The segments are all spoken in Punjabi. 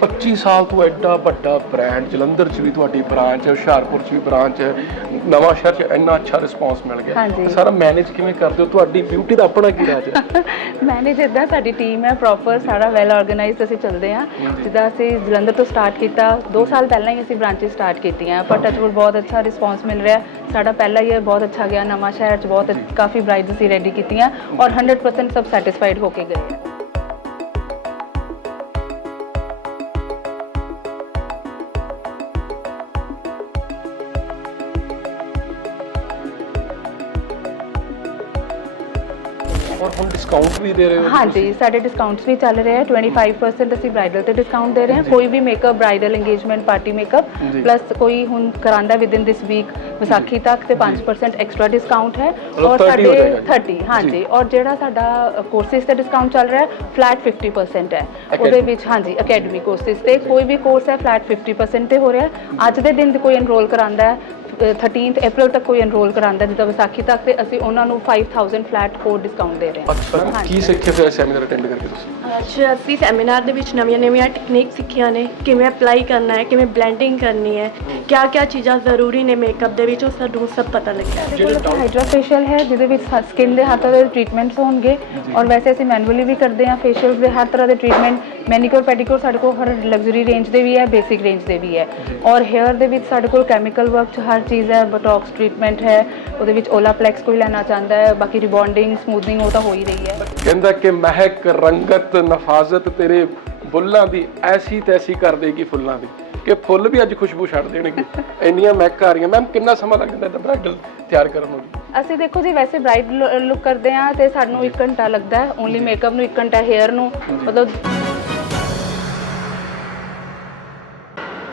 25 ਸਾਲ ਤੋਂ ਐਡਾ ਵੱਡਾ ਬ੍ਰਾਂਡ ਜਲੰਧਰ 'ਚ ਵੀ ਤੁਹਾਡੀ ਬ੍ਰਾਂਚ ਹੈ ਹੁਸ਼ਿਆਰਪੁਰ 'ਚ ਵੀ ਬ੍ਰਾਂਚ ਹੈ ਨਵਾਂ ਸ਼ਹਿਰ 'ਚ ਇੰਨਾ ਅੱਛਾ ਰਿਸਪਾਂਸ ਮਿਲ ਗਿਆ। ਹਾਂਜੀ। ਸਾਰਾ ਮੈਨੇਜ ਕਿਵੇਂ ਕਰਦੇ ਹੋ? ਤੁਹਾਡੀ ਬਿਊਟੀ ਦਾ ਆਪਣਾ ਕੀ ਰਾਜ ਹੈ? ਮੈਨੇਜ ਇਦਾਂ ਸਾਡੀ ਟੀਮ ਹੈ ਪ੍ਰੋਪਰ ਸਾਰਾ ਵੈਲ ਆਰਗੇਨਾਈਜ਼ਡ ਅਸੀਂ ਚੱਲਦੇ ਹਾਂ। ਜਿੱਦਾਂ ਅਸੀਂ ਜਲੰਧਰ ਤੋਂ ਸਟਾਰਟ ਕੀਤਾ 2 ਸਾਲ ਪਹਿਲਾਂ ਹੀ ਅਸੀਂ ਬ੍ਰਾਂਚਸ ਸਟਾਰਟ ਕੀਤੀਆਂ ਪਰ ਟੱਚਵੁੱਡ ਬਹੁਤ ਅੱਛਾ ਰਿਸਪਾਂਸ ਮਿਲ ਰਿਹਾ ਸਾਡਾ ਪਹਿਲਾ ਈਅਰ ਬਹੁਤ ਅੱਛਾ ਗਿਆ ਨਵਾਂ ਸ਼ਹਿਰ 'ਚ ਬਹੁਤ ਅੱਛ- ਕਾਫੀ ਬ੍ਰਾਈਡਸ ਅਸੀਂ ਰੈਡੀ ਕੀਤੀਆਂ ਔਰ 100% ਸਭ ਸੈਟੀਸਫਾਈਡ ਹੋ ਕੇ ਗਏ। ਔਰ ਹੁਣ ਡਿਸਕਾਊਂਟ ਵੀ ਦੇ ਰਹੇ ਹੋ ਹਾਂਜੀ ਸਾਡੇ ਡਿਸਕਾਊਂਟਸ ਵੀ ਚੱਲ ਰਹੇ ਆ 25% ਅਸੀਂ ਬ੍ਰਾਈਡਲ ਤੇ ਡਿਸਕਾਊਂਟ ਦੇ ਰਹੇ ਹਾਂ। ਕੋਈ ਵੀ makeup bridal engagement party makeup. Plus ਕੋਈ ਹੁਣ ਕਰਾਂਦਾ ਵਿਦਿਨ ਦਿਸ ਵੀਕ ਵਿਸਾਖੀ ਤੱਕ ਤੇ 5% ਐਕਸਟਰਾ ਡਿਸਕਾਊਂਟ ਹੈ। ਔਰ 30 ਹੋ ਸਾਡੇ ਜਾਏਗਾ। 30 ਹਾਂਜੀ। ਔਰ ਜਿਹੜਾ ਸਾਡਾ ਕੋਰਸਿਸ ਤੇ ਡਿਸਕਾਊਂਟ ਚੱਲ ਰਿਹਾ ਹੈ ਫਲੈਟ 50% ਹੈ। ਉਹਦੇ। ਵਿੱਚ ਹਾਂਜੀ ਅਕੈਡਮੀ ਕੋਰਸਿਸ ਤੇ। ਕੋਈ ਵੀ ਕੋਰਸ ਹੈ ਫਲੈਟ 50% ਤੇ ਹੋ ਰਿਹਾ ਹੈ। ਅੱਜ ਦੇ ਦਿਨ ਕੋਈ ਐਨਰੋਲ ਕਰਾਂਦਾ ਹੈ 13th ਅਪ੍ਰੈਲ ਤੱਕ ਕੋਈ ਐਨਰੋਲ ਕਰਾਂਦਾ ਹੈ, ਜਿੱਦਾਂ ਵਿਸਾਖੀ ਤੱਕ ਤੇ ਅਸੀਂ ਉਹਨਾਂ ਨੂੰ 5000 ਫਲੈਟ ਕੋਡ ਡਿਸਕਾਊਂਟ ਦੇ ਰਹੇ ਹਾਂ। ਅੱਛਾ ਕੀ ਸਿੱਖੇ ਫਿਰ ਸੈਮੀਨਾਰ ਅਟੈਂਡ ਕਰਕੇ ਤੁਸੀਂ? ਅੱਜ ਅਸੀਂ ਸੈਮੀਨਾਰ ਦੇ ਵਿੱਚ ਨਵੀਆਂ ਨਵੀਆਂ ਟੈਕਨੀਕ ਸਿੱਖੀਆਂ ਨੇ ਕਿਵੇਂ ਅਪਲਾਈ ਕਰਨਾ ਹੈ ਕਿਵੇਂ ਬਲੈਂਡਿੰਗ ਕਰਨੀ ਹੈ ਕਿਆ ਕਿਆ ਚੀਜ਼ਾਂ ਜ਼ਰੂਰੀ ਨੇ ਮੇਕਅਪ ਦੇ ਵਿੱਚ ਉਹ ਸਾਨੂੰ ਸਭ ਪਤਾ ਲੱਗਿਆ ਕੋਲ ਹਾਈਡਰਾ ਫੇਸ਼ੀਅਲ ਹੈ ਜਿਹਦੇ ਵਿੱਚ ਸਕਿਨ ਦੇ ਹਰ ਤਰ੍ਹਾਂ ਦੇ ਟ੍ਰੀਟਮੈਂਟਸ ਹੋਣਗੇ ਔਰ ਵੈਸੇ ਅਸੀਂ ਮੈਨੂਅਲੀ ਵੀ ਕਰਦੇ ਹਾਂ ਫੇਸ਼ੀਅਲਸ ਦੇ ਹਰ ਤਰ੍ਹਾਂ ਦੇ ਟ੍ਰੀਟਮੈਂਟ ਮੈਨੀਕਿਉਰ ਪੈਡੀਕਿਉਰ ਸਾਡੇ ਕੋਲ ਹਰ ਲਗਜ਼ਰੀ ਰੇਂਜ ਦੇ ਵੀ ਹੈ ਬੇਸਿਕ ਰੇਂਜ ਦੇ ਵੀ ਹੈ। ਔਰ ਹੇਅਰ ਦੇ ਵਿੱਚ ਸਾਡੇ ਕੋਲ ਕੈਮੀਕਲ ਵਰਕ ਚ ਹਰ ਚੀਜ਼ ਹੈ ਬਟੌਕਸ ਟ੍ਰੀਟਮੈਂਟ ਹੈ ਉਹਦੇ ਵਿੱਚ ਓਲਾਪਲੈਕਸ ਕੋਈ ਲੈਣਾ ਚਾਹੁੰਦਾ ਹੈ ਬਾਕੀ ਰਿਬੌਂਡਿੰਗ ਸਮੂਥਨਿੰਗ ਉਹ ਤਾਂ ਹੋ ਹੀ ਰਹੀ ਹੈ। ਕਹਿੰਦਾ ਕਿ ਮਹਿਕ ਰੰਗਤ ਨਫਾਜ਼ਤ ਤੇਰੇ ਬੁੱਲਾਂ ਦੀ ਐਸੀ ਤੈਸੀ ਕਰ ਦੇਗੀ ਫੁੱਲਾਂ ਦੀ ਕਿ ਫੁੱਲ ਵੀ ਅੱਜ ਖੁਸ਼ਬੂ ਛੱਡ ਦੇਣਗੇ। ਇੰਨੀਆਂ ਮਹਿਕ ਆ ਰਹੀਆਂ। ਮੈਮ ਕਿੰਨਾ ਸਮਾਂ ਲੱਗ ਜਾਂਦਾ ਹੈ ਬ੍ਰਾਈਡਲ ਤਿਆਰ ਕਰਨ ਨੂੰ? ਅਸੀਂ ਦੇਖੋ ਜੀ ਵੈਸੇ ਬ੍ਰਾਈਡ ਲੁੱਕ ਕਰਦੇ ਹਾਂ ਤੇ ਸਾਨੂੰ 1 ਘੰਟਾ ਲੱਗਦਾ ਹੈ। ਓਨਲੀ ਮੇਕਅਪ ਨੂੰ 1 ਘੰਟਾ ਹੇਅਰ ਨੂੰ ਮਤਲਬ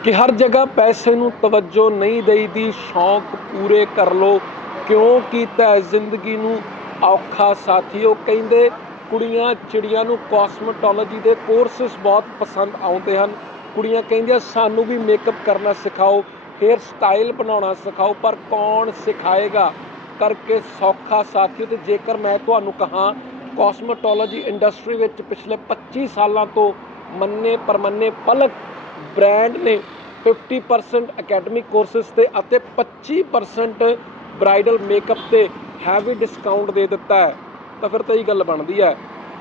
ਕਿ ਹਰ ਜਗ੍ਹਾ ਪੈਸੇ ਨੂੰ ਤਵੱਜੋ ਨਹੀਂ ਦੇਈਦੀ, ਸ਼ੌਂਕ ਪੂਰੇ ਕਰ ਲੋ ਕਿਉਂ ਕੀਤਾ ਜ਼ਿੰਦਗੀ ਨੂੰ ਔਖਾ ਸਾਥੀਓ ਕਹਿੰਦੇ, ਕੁੜੀਆਂ ਚਿੜੀਆਂ ਨੂੰ ਕਾਸਮੈਟੋਲੋਜੀ ਦੇ ਕੋਰਸਸ ਬਹੁਤ ਪਸੰਦ ਆਉਂਦੇ ਹਨ। ਕੁੜੀਆਂ ਕਹਿੰਦੀਆਂ, ਸਾਨੂੰ ਵੀ ਮੇਕਅਪ ਕਰਨਾ ਸਿਖਾਓ ਹੇਅਰ ਸਟਾਈਲ ਬਣਾਉਣਾ ਸਿਖਾਓ, ਪਰ ਕੌਣ ਸਿਖਾਏਗਾ? ਕਰਕੇ ਸੌਖਾ ਸਾਥੀਓ ਤੇ ਜੇਕਰ ਮੈਂ ਤੁਹਾਨੂੰ ਕਹਾਂ ਕਾਸਮੈਟੋਲੋਜੀ ਇੰਡਸਟਰੀ ਵਿੱਚ ਪਿਛਲੇ 25 ਸਾਲਾਂ ਤੋਂ ਮੰਨੇ ਪਰਮੰਨੇ ਪਲਕ ਬ੍ਰਾਂਡ ਨੇ 50% ਅਕੈਡਮਿਕ ਕੋਰਸਸ ਤੇ ਅਤੇ 25% ਬ੍ਰਾਈਡਲ ਮੇਕਅਪ ਤੇ ਹੈਵੀ ਡਿਸਕਾਊਂਟ ਦੇ ਦਿੱਤਾ ਹੈ। ਤਾਂ ਫਿਰ ਤਾਂ ਇਹ ਗੱਲ ਬਣਦੀ ਹੈ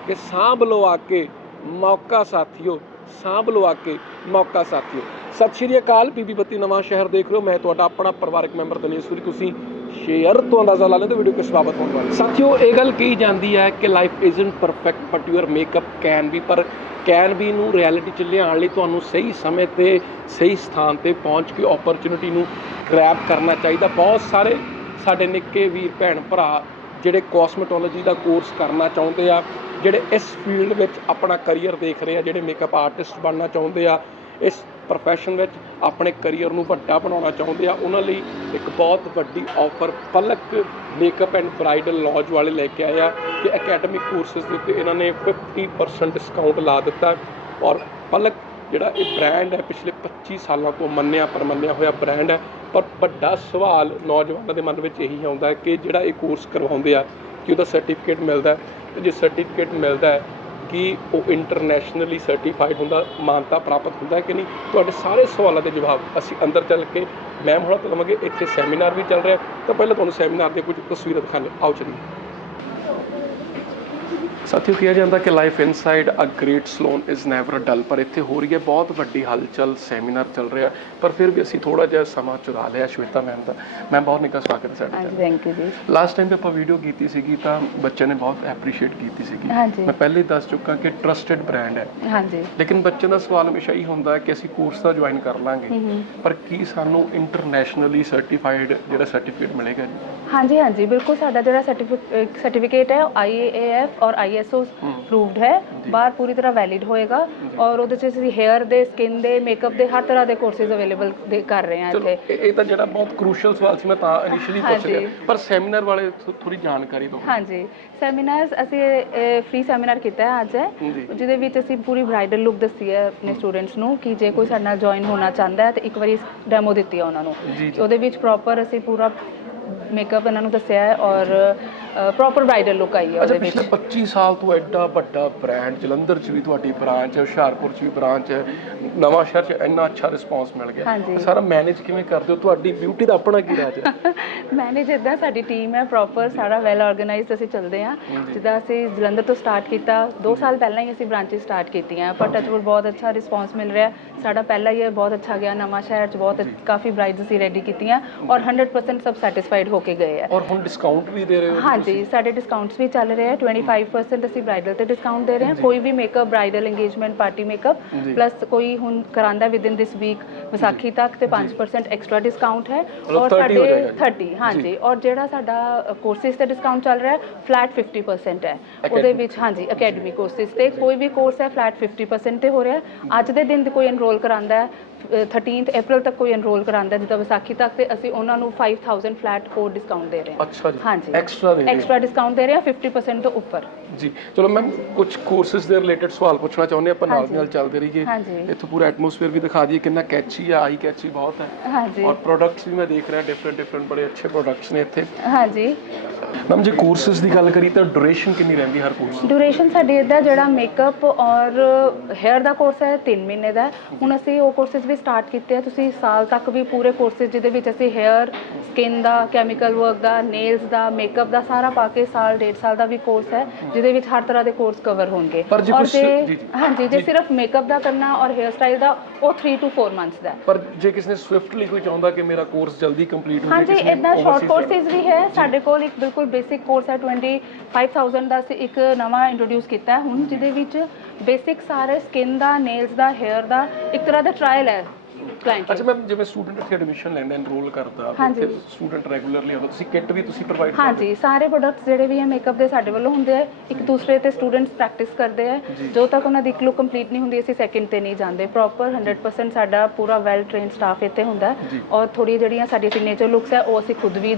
ਕਿ ਸਾਂਭ ਲਓ ਆ ਕੇ ਮੌਕਾ ਸਾਥੀਓ, ਸਾਂਭ ਲਓ ਆ ਕੇ ਮੌਕਾ ਸਾਥੀਓ। ਸਤਿ ਸ਼੍ਰੀ ਅਕਾਲ, ਬੀਬੀ ਬੱਤੀ ਨਵਾਂ ਸ਼ਹਿਰ ਦੇਖ ਰਹੇ ਹੋ। ਮੈਂ ਤੁਹਾਡਾ ਆਪਣਾ ਪਰਿਵਾਰਕ ਮੈਂਬਰ ਦਨੇਸ਼ਵਰੀ ਤੁਸੀਂ ਸ਼ੇਅਰ ਤੋਂ ਅੰਦਾਜ਼ਾ ਲਾ ਲੈਂਦੇ ਵੀਡੀਓ ਕਿਸ ਬਾਬਤ ਹੋਣ ਵਾਲੀ। ਸਾਥੀਓ, ਇਹ ਗੱਲ ਕਹੀ ਜਾਂਦੀ ਹੈ ਕਿ life isn't perfect but your makeup can be ਪਰ ਕੈਨ ਬੀ ਨੂੰ ਰਿਐਲਿਟੀ ਚ ਲਿਆਉਣ ਲਈ ਤੁਹਾਨੂੰ ਸਹੀ ਸਮੇਂ ਤੇ, ਸਹੀ ਸਥਾਨ ਤੇ ਪਹੁੰਚ ਕੇ ਓਪਰਚੁਨਿਟੀ ਨੂੰ ਗ੍ਰੈਬ ਕਰਨਾ ਚਾਹੀਦਾ। ਬਹੁਤ ਸਾਰੇ ਸਾਡੇ ਨਿੱਕੇ ਵੀਰ, ਭੈਣ, ਭਰਾ ਜਿਹੜੇ ਕਾਸਮੈਟੋਲੋਜੀ ਦਾ ਕੋਰਸ ਕਰਨਾ ਚਾਹੁੰਦੇ ਆ, ਜਿਹੜੇ ਇਸ ਫੀਲਡ ਵਿੱਚ ਆਪਣਾ ਕੈਰੀਅਰ ਦੇਖ ਰਹੇ ਆ, ਜਿਹੜੇ ਮੇਕਅਪ ਆਰਟਿਸਟ ਬਣਨਾ ਚਾਹੁੰਦੇ ਆ, ਇਸ ਪ੍ਰੋਫੈਸ਼ਨ ਵਿੱਚ ਆਪਣੇ ਕੈਰੀਅਰ ਨੂੰ ਵੱਡਾ ਬਣਾਉਣਾ ਚਾਹੁੰਦੇ ਆ, ਉਹਨਾਂ ਲਈ ਇੱਕ ਬਹੁਤ ਵੱਡੀ offer Palak makeup and bridal lounge ਵਾਲੇ ਲੈ ਕੇ ਆਏ ਆ ਕਿ ਅਕੈਡਮਿਕ ਕੋਰਸਸ ਦੇ ਉੱਤੇ ਇਹਨਾਂ ਨੇ 50% ਡਿਸਕਾਊਂਟ ਲਾ ਦਿੱਤਾ ਔਰ ਪਲਕ ਜਿਹੜਾ ਇਹ ਬ੍ਰਾਂਡ ਹੈ, ਪਿਛਲੇ 25 ਸਾਲਾਂ ਤੋਂ ਮੰਨਿਆ ਪਰਮੰਨਿਆ ਹੋਇਆ ਬ੍ਰਾਂਡ ਹੈ, ਪਰ ਵੱਡਾ ਸਵਾਲ ਨੌਜਵਾਨਾਂ ਦੇ ਮਨ ਵਿੱਚ ਇਹੀ ਆਉਂਦਾ ਹੈ ਕਿ ਜਿਹੜਾ ਇਹ ਕੋਰਸ ਕਰਵਾਉਂਦੇ ਆ, ਕਿ ਉਹਦਾ ਸਰਟੀਫਿਕੇਟ ਮਿਲਦਾ ਹੈ ਤੇ ਜੇ ਸਰਟੀਫਿਕੇਟ ਮਿਲਦਾ ਹੈ ਕਿ ਉਹ ਇੰਟਰਨੈਸ਼ਨਲੀ ਸਰਟੀਫਾਈਡ ਹੁੰਦਾ, ਮਾਨਤਾ ਪ੍ਰਾਪਤ ਹੁੰਦਾ ਕਿ ਨਹੀਂ? ਤੁਹਾਡੇ ਸਾਰੇ ਸਵਾਲਾਂ ਦੇ ਜਵਾਬ ਅਸੀਂ ਅੰਦਰ ਚੱਲ ਕੇ ਮੈਮ ਹੋਣਾ ਤੋਂ ਲਵਾਂਗੇ, ਇੱਥੇ ਸੈਮੀਨਾਰ ਵੀ ਚੱਲ ਰਿਹਾ। ਤਾਂ ਪਹਿਲਾਂ ਤੁਹਾਨੂੰ ਸੈਮੀਨਾਰ ਦੇ ਕੁਝ ਤਸਵੀਰਾਂ ਦਿਖਾਣੇ ਆਓ ਚਲੀਏ। ਸਾਥੀਓ ਕਿਹਾ ਜਾਂਦਾ ਕਿ life inside a great salon is never dull ਪਰ ਇੱਥੇ ਹੋ ਰਹੀ ਹੈ ਬਹੁਤ ਵੱਡੀ ਹਲਚਲ ਸੈਮੀਨਾਰ ਚੱਲ ਰਿਹਾ ਪਰ ਫਿਰ ਵੀ ਅਸੀਂ ਥੋੜਾ ਜਿਹਾ ਸਮਾਂ ਚੁਰਾ ਲਿਆ ਸ਼ਵੇਤਾ ਮੈਮ ਦਾ। ਮੈਂ ਬਹੁਤ ਨਿੱਘਾ ਸਵਾਗਤ ਹੈ ਸਾਡੇ thank you ji. Last time ਤੇ ਆਪਾਂ ਵੀਡੀਓ ਕੀਤੀ ਸੀਗੀ ਤਾਂ ਬੱਚਿਆਂ ਨੇ ਬਹੁਤ ਐਪਰੀਸ਼ੀਏਟ ਕੀਤੀ ਸੀਗੀ। ਮੈਂ ਪਹਿਲੇ ਦੱਸ ਚੁੱਕਾ ਕਿ ਟਰਸਟਡ ਬ੍ਰਾਂਡ ਹੈ। ਹਾਂਜੀ। ਲੇਕਿਨ ਬੱਚਿਆਂ ਦਾ ਸਵਾਲ ਹਮੇਸ਼ਾ ਹੀ ਹੁੰਦਾ ਹੈ ਕਿ ਅਸੀਂ ਕੋਰਸ ਤਾਂ ਜੁਆਇਨ ਕਰ ਲਾਂਗੇ ਪਰ ਕੀ ਸਾਨੂੰ ਇੰਟਰਨੈਸ਼ਨਲੀ ਸਰਟੀਫਾਈਡ ਜਿਹੜਾ ਸਰਟੀਫਿਕੇਟ ਮਿਲੇਗਾ ਜੀ? ਹਾਂਜੀ ਹਾਂਜੀ ਬਿਲਕੁਲ ਸਾਡਾ ਜਿਹੜਾ ਸਰਟੀਫਿਕੇਟ ਹੈ ਆਈਏਐਫ ਔਰ ਆਈਐਸਓ ਅਪਰੂਵਡ ਹੈ। ਬਾਹਰ ਪੂਰੀ ਤਰ੍ਹਾਂ ਵੈਲਿਡ ਹੋਏਗਾ ਔਰ ਉਹਦੇ ਚ ਅਸੀਂ ਹੇਅਰ ਦੇ ਸਕਿਨ ਦੇ ਮੇਕਅਪ ਦੇ ਹਰ ਤਰ੍ਹਾਂ ਦੇ ਕੋਰਸਿਸ ਅਵੇਲੇਬਲ ਕਰ ਰਹੇ ਹਾਂ ਇੱਥੇ। ਇਹ ਤਾਂ ਜਿਹੜਾ ਬਹੁਤ ਕ੍ਰੂਸ਼ੀਅਲ ਸਵਾਲ ਸੀ ਮੈਂ ਤਾਂ ਇਨੀਸ਼ੀਅਲੀ ਪੁੱਛ। ਰਿਹਾ ਪਰ ਸੈਮੀਨਾਰ ਵਾਲੇ ਥੋੜੀ ਜਾਣਕਾਰੀ ਦਿਓ। ਹਾਂਜੀ। ਸੈਮੀਨਾਰਸ ਅਸੀਂ ਫ੍ਰੀ ਸੈਮੀਨਾਰ ਕੀਤਾ ਹੈ ਅੱਜ। ਜਿਹਦੇ ਵਿੱਚ ਅਸੀਂ ਪੂਰੀ ਬ੍ਰਾਈਡਲ ਲੁੱਕ ਦੱਸੀ ਹੈ ਆਪਣੇ ਸਟੂਡੈਂਟਸ ਨੂੰ ਕਿ ਜੇ ਕੋਈ ਸਾਡੇ ਨਾਲ ਜੁਆਇਨ ਹੋਣਾ ਚਾਹੁੰਦਾ ਹੈ ਤੇ ਇੱਕ ਵਾਰੀ ਡੈਮੋ ਦਿੱਤੀ ਹੈ ਉਹਨਾਂ ਨੂੰ। ਉਹਦੇ ਵਿੱਚ ਪ੍ਰੋਪਰ ਅਸੀਂ ਪੂਰਾ ਮੇਕਅਪ ਇਹਨਾਂ ਨੂੰ ਦੱਸਿਆ ਹੈ ਔਰ ਪ੍ਰੋਪਰ ਬ੍ਰਾਈਡਲ ਲੁੱਕ ਆਈ ਹੈ ਅੱਛਾ ਉਹਦੇ ਵਿੱਚ। ਪਿਛਲੇ 25 ਸਾਲ ਤੋਂ ਐਡਾ ਵੱਡਾ ਬ੍ਰਾਂਡ ਜਲੰਧਰ 'ਚ ਵੀ ਤੁਹਾਡੀ ਬ੍ਰਾਂਚ ਹੈ ਹੁਸ਼ਿਆਰਪੁਰ 'ਚ ਵੀ ਬ੍ਰਾਂਚ ਹੈ ਨਵਾਂ ਸ਼ਹਿਰ 'ਚ ਇੰਨਾ ਅੱਛਾ ਰਿਸਪਾਂਸ ਮਿਲ ਗਿਆ। ਹਾਂਜੀ। ਸਾਰਾ ਮੈਨੇਜ ਕਿਵੇਂ ਕਰਦੇ ਹੋ? ਤੁਹਾਡੀ ਬਿਊਟੀ ਦਾ ਆਪਣਾ ਕੀ ਰਾਜ ਹੈ? ਮੈਨੇਜ ਇਦਾਂ ਸਾਡੀ ਟੀਮ ਹੈ ਪ੍ਰੋਪਰ ਸਾਰਾ ਵੈਲ ਆਰਗੇਨਾਈਜ਼ਡ ਅਸੀਂ ਚੱਲਦੇ ਹਾਂ। ਜਿੱਦਾਂ ਅਸੀਂ ਜਲੰਧਰ ਤੋਂ ਸਟਾਰਟ ਕੀਤਾ 2 ਸਾਲ ਪਹਿਲਾਂ ਹੀ ਅਸੀਂ ਬ੍ਰਾਂਚੇ ਸਟਾਰਟ ਕੀਤੀਆਂ ਪਰ ਟੱਚਵੁੱਡ ਬਹੁਤ ਅੱਛਾ ਰਿਸਪਾਂਸ ਮਿਲ ਰਿਹਾ। ਸਾਡਾ ਪਹਿਲਾ ਹੀ ਬਹੁਤ ਅੱਛਾ ਗਿਆ ਨਵਾਂ ਸ਼ਹਿਰ 'ਚ ਬਹੁਤ ਕਾਫੀ ਬ੍ਰਾਈਡਸ ਅਸੀਂ ਰੈਡੀ ਕੀਤੀਆਂ ਔਰ 100% ਸਭ ਸੈਟੀਸਫਾਈਡ ਹੋ ਕੇ ਗਏ ਆ। ਔਰ ਹੁਣ ਡਿਸਕਾਊਂਟ ਵੀ ਦੇ ਰਹੇ ਹੋ ਹਾਂਜੀ ਸਾਡੇ ਡਿਸਕਾਊਂਟਸ ਵੀ ਚੱਲ ਰਹੇ ਆ 25% ਅਸੀਂ ਬ੍ਰਾਈਡਲ ਤੇ ਡਿਸਕਾਊਂਟ ਦੇ ਰਹੇ ਹਾਂ। ਕੋਈ ਵੀ makeup bridal engagement party makeup. Plus ਕੋਈ ਹੁਣ ਕਰਾਂਦਾ within this week Vaisakhi ਤੱਕ ਤੇ 5% ਐਕਸਟਰਾ ਡਿਸਕਾਊਂਟ ਹੈ। ਔਰ 30 ਹੋ ਸਾਡੇ ਜਾਏਗਾ। ਜੀ। 30 ਹਾਂਜੀ। ਔਰ ਜਿਹੜਾ ਸਾਡਾ ਕੋਰਸਿਸ ਤੇ ਡਿਸਕਾਊਂਟ ਚੱਲ ਰਿਹਾ ਹੈ ਫਲੈਟ 50% ਹੈ। ਉਹਦੇ ਵਿੱਚ ਹਾਂਜੀ ਅਕੈਡਮੀ ਕੋਰਸਿਸ ਤੇ ਕੋਈ ਵੀ ਕੋਰਸ ਹੈ ਫਲੈਟ 50% ਤੇ ਹੋ ਰਿਹਾ ਹੈ। ਅੱਜ ਦੇ ਦਿਨ ਕੋਈ ਐਨਰੋਲ ਕਰਾਂਦਾ ਹੈ 13th April ਤੱਕ ਕੋਈ ਐਨਰੋਲ ਕਰਾਂਦਾ ਜਿੱਦਾਂ ਵਿਸਾਖੀ ਤੱਕ ਤੇ ਅਸੀਂ ਉਹਨਾਂ ਨੂੰ 5000 ਫਲੈਟ ਹੋਰ ਡਿਸਕਾਊਂਟ ਦੇ ਰਹੇ ਹਾਂ। ਅੱਛਾ ਜੀ। ਹਾਂਜੀ। ਐਕਸਟਰਾ ਦੇ ਰਹੇ ਹੋ। ਐਕਸਟਰਾ ਡਿਸਕਾਊਂਟ ਦੇ ਰਹੇ ਹਾਂ 50% ਤੋਂ ਉੱਪਰ। ਜੀ। ਚਲੋ ਮੈਮ ਕੁਝ ਕੋਰਸਸ ਦੇ ਰਿਲੇਟਡ ਸਵਾਲ ਪੁੱਛਣਾ ਚਾਹੁੰਦੇ ਆਪਾਂ ਨਾਲ ਦੀ। ਨਾਲ ਚੱਲਦੇ ਰਹੀਏ। ਹਾਂਜੀ। ਇੱਥੋਂ ਪੂਰਾ ਐਟਮੋਸਫੇਅਰ ਵੀ ਦਿਖਾ ਦਈਏ ਕਿੰਨਾ ਕੈਚੀ ਆ ਆਈ ਕੈਚੀ ਬਹੁਤ ਹੈ। ਹਾਂਜੀ। ਔਰ ਪ੍ਰੋਡਕਟਸ ਵੀ ਮੈਂ ਦੇਖ ਰਿਹਾ ਡਿਫਰੈਂਟ ਡਿਫਰੈਂਟ ਬੜੇ ਅੱਛੇ ਪ੍ਰੋਡਕਟਸ ਨੇ ਇੱਥੇ। ਹਾਂਜੀ। ਮੈਮ ਜੇ ਕੋਰਸਸ ਦੀ ਗੱਲ ਕਰੀ ਤਾਂ ਡਿਊਰੇਸ਼ਨ ਕਿੰਨੀ ਰਹਿੰਦੀ ਹਰ ਕੋਰਸ ਡਿਊਰੇਸ਼ਨ ਸਾਡੀ ਇਹਦਾ ਜਿਹੜਾ ਮੇਕਅਪ ਔਰ ਹੈਅਰ ਦਾ ਕੋਰਸ ਹੈ 3 ਮਹੀਨੇ ਦਾ ਹੈ। ਹੁਣ ਅਸੀਂ ਉਹ ਕੋਰਸਿਸ ਵੀ ਸਟਾਰਟ ਕੀਤੇ ਆ ਤੁਸੀਂ ਸਾਲ ਤੱਕ ਵੀ ਪੂਰੇ ਕੋਰਸਿਸ ਜਿਹਦੇ ਵਿੱਚ ਅਸੀਂ ਹੈਅਰ ਸਕਿਨ ਦਾ ਕੈਮੀਕਲ ਵਰਕ ਦਾ ਨੇਲਸ ਦਾ ਮੇਕਅਪ ਦਾ ਸਾਰਾ ਪਾ ਕੇ ਸਾਲ ਡੇਢ ਸਾਲ ਦਾ ਵੀ ਕੋਰਸ ਹੈ ਜਿਹਦੇ ਵਿੱਚ ਹਰ ਤਰ੍ਹਾਂ ਦੇ ਕੋਰਸ ਕਵਰ ਹੋਣਗੇ ਔਰ ਜੀ। ਹਾਂਜੀ ਜੇ ਸਿਰਫ ਮੇਕਅਪ ਦਾ ਕਰਨਾ ਔਰ ਹੈਅਰ ਸਟਾਈਲ ਦਾ ਉਹ 3 ਤੋਂ 4 ਮੰਥਸ ਦਾ। ਹੈ। ਪਰ ਜੇ ਕਿਸੇ ਨੇ ਸਵਿਫਟਲੀ ਕੋਈ ਚਾਹੁੰਦਾ ਕਿ ਮੇਰਾ ਕੋਰਸ ਜਲਦੀ ਕੰਪਲੀਟ ਹੋ ਹਾਂਜੀ ਇਦਾਂ ਸ਼ਾਰਟ overseas ਜਾਣਾ। ਕੋਰਸਿਸ ਵੀ ਹੈ। ਸਾਡੇ ਕੋਲ ਇੱਕ ਬਿਲਕੁਲ ਬੇਸਿਕ ਕੋਰਸ ਹੈ 25000 ਦਾ ਅਸੀਂ ਇੱਕ ਨਵਾਂ ਇੰਟਰੋਡਿਊਸ ਕੀਤਾ ਹੈ। ਹੁਣ ਜਿਹਦੇ ਵਿੱਚ ਬੇਸਿਕ ਸਾਰੇ ਸਕਿਨ ਦਾ ਨੇਲਸ ਦਾ ਹੈਅਰ ਦਾ ਇੱਕ ਤਰ੍ਹਾਂ ਦਾ ਟ੍ਰਾਇਲ ਹੈ। ਕਲਾਇੰਟ ਅੱਛਾ ਮੈਮ ਜਿਵੇਂ ਸਟੂਡੈਂਟ ਇੱਥੇ ਐਡਮਿਸ਼ਨ ਲੈਂਦਾ ਐਨਰੋਲ ਕਰਦਾ ਹਾਂਜੀ। ਇੱਥੇ ਸਟੂਡੈਂਟ ਰੈਗੂਲਰਲੀ ਆਉਂਦਾ ਤੁਸੀਂ ਕਿੱਟ ਵੀ ਤੁਸੀਂ ਪ੍ਰੋਵਾਈਡ ਕਰਦੇ ਹਾਂਜੀ ਸਾਰੇ ਪ੍ਰੋਡਕਟਸ ਜਿਹੜੇ ਵੀ ਹੈ ਮੇਕਅਪ ਦੇ ਸਾਡੇ ਵੱਲੋਂ ਹੁੰਦੇ ਆ ਇੱਕ ਦੂਸਰੇ ਤੇ ਸਟੂਡੈਂਟਸ ਪ੍ਰੈਕਟਿਸ ਕਰਦੇ ਆ ਜਦੋਂ ਤੱਕ ਉਹਨਾਂ ਦੀ ਇੱਕ ਲੁੱਕ ਕੰਪਲੀਟ ਨਹੀਂ ਹੁੰਦੀ ਅਸੀਂ ਸੈਕਿੰਡ ਤੇ ਨਹੀਂ ਜਾਂਦੇ ਪ੍ਰੋਪਰ 100% ਸਾਡਾ ਪੂਰਾ ਵੈਲ ਟ੍ਰੇਨਡ ਸਟਾਫ ਇੱਥੇ ਹੁੰਦਾ ਹੈ ਜੀ। ਔਰ ਥੋੜੀ ਜਿਹੜੀਆਂ ਸਾਡੀ ਸਿਗਨੇਚਰ ਲੁੱਕਸ ਹੈ ਉਹ ਅਸੀਂ ਖੁਦ ਵੀ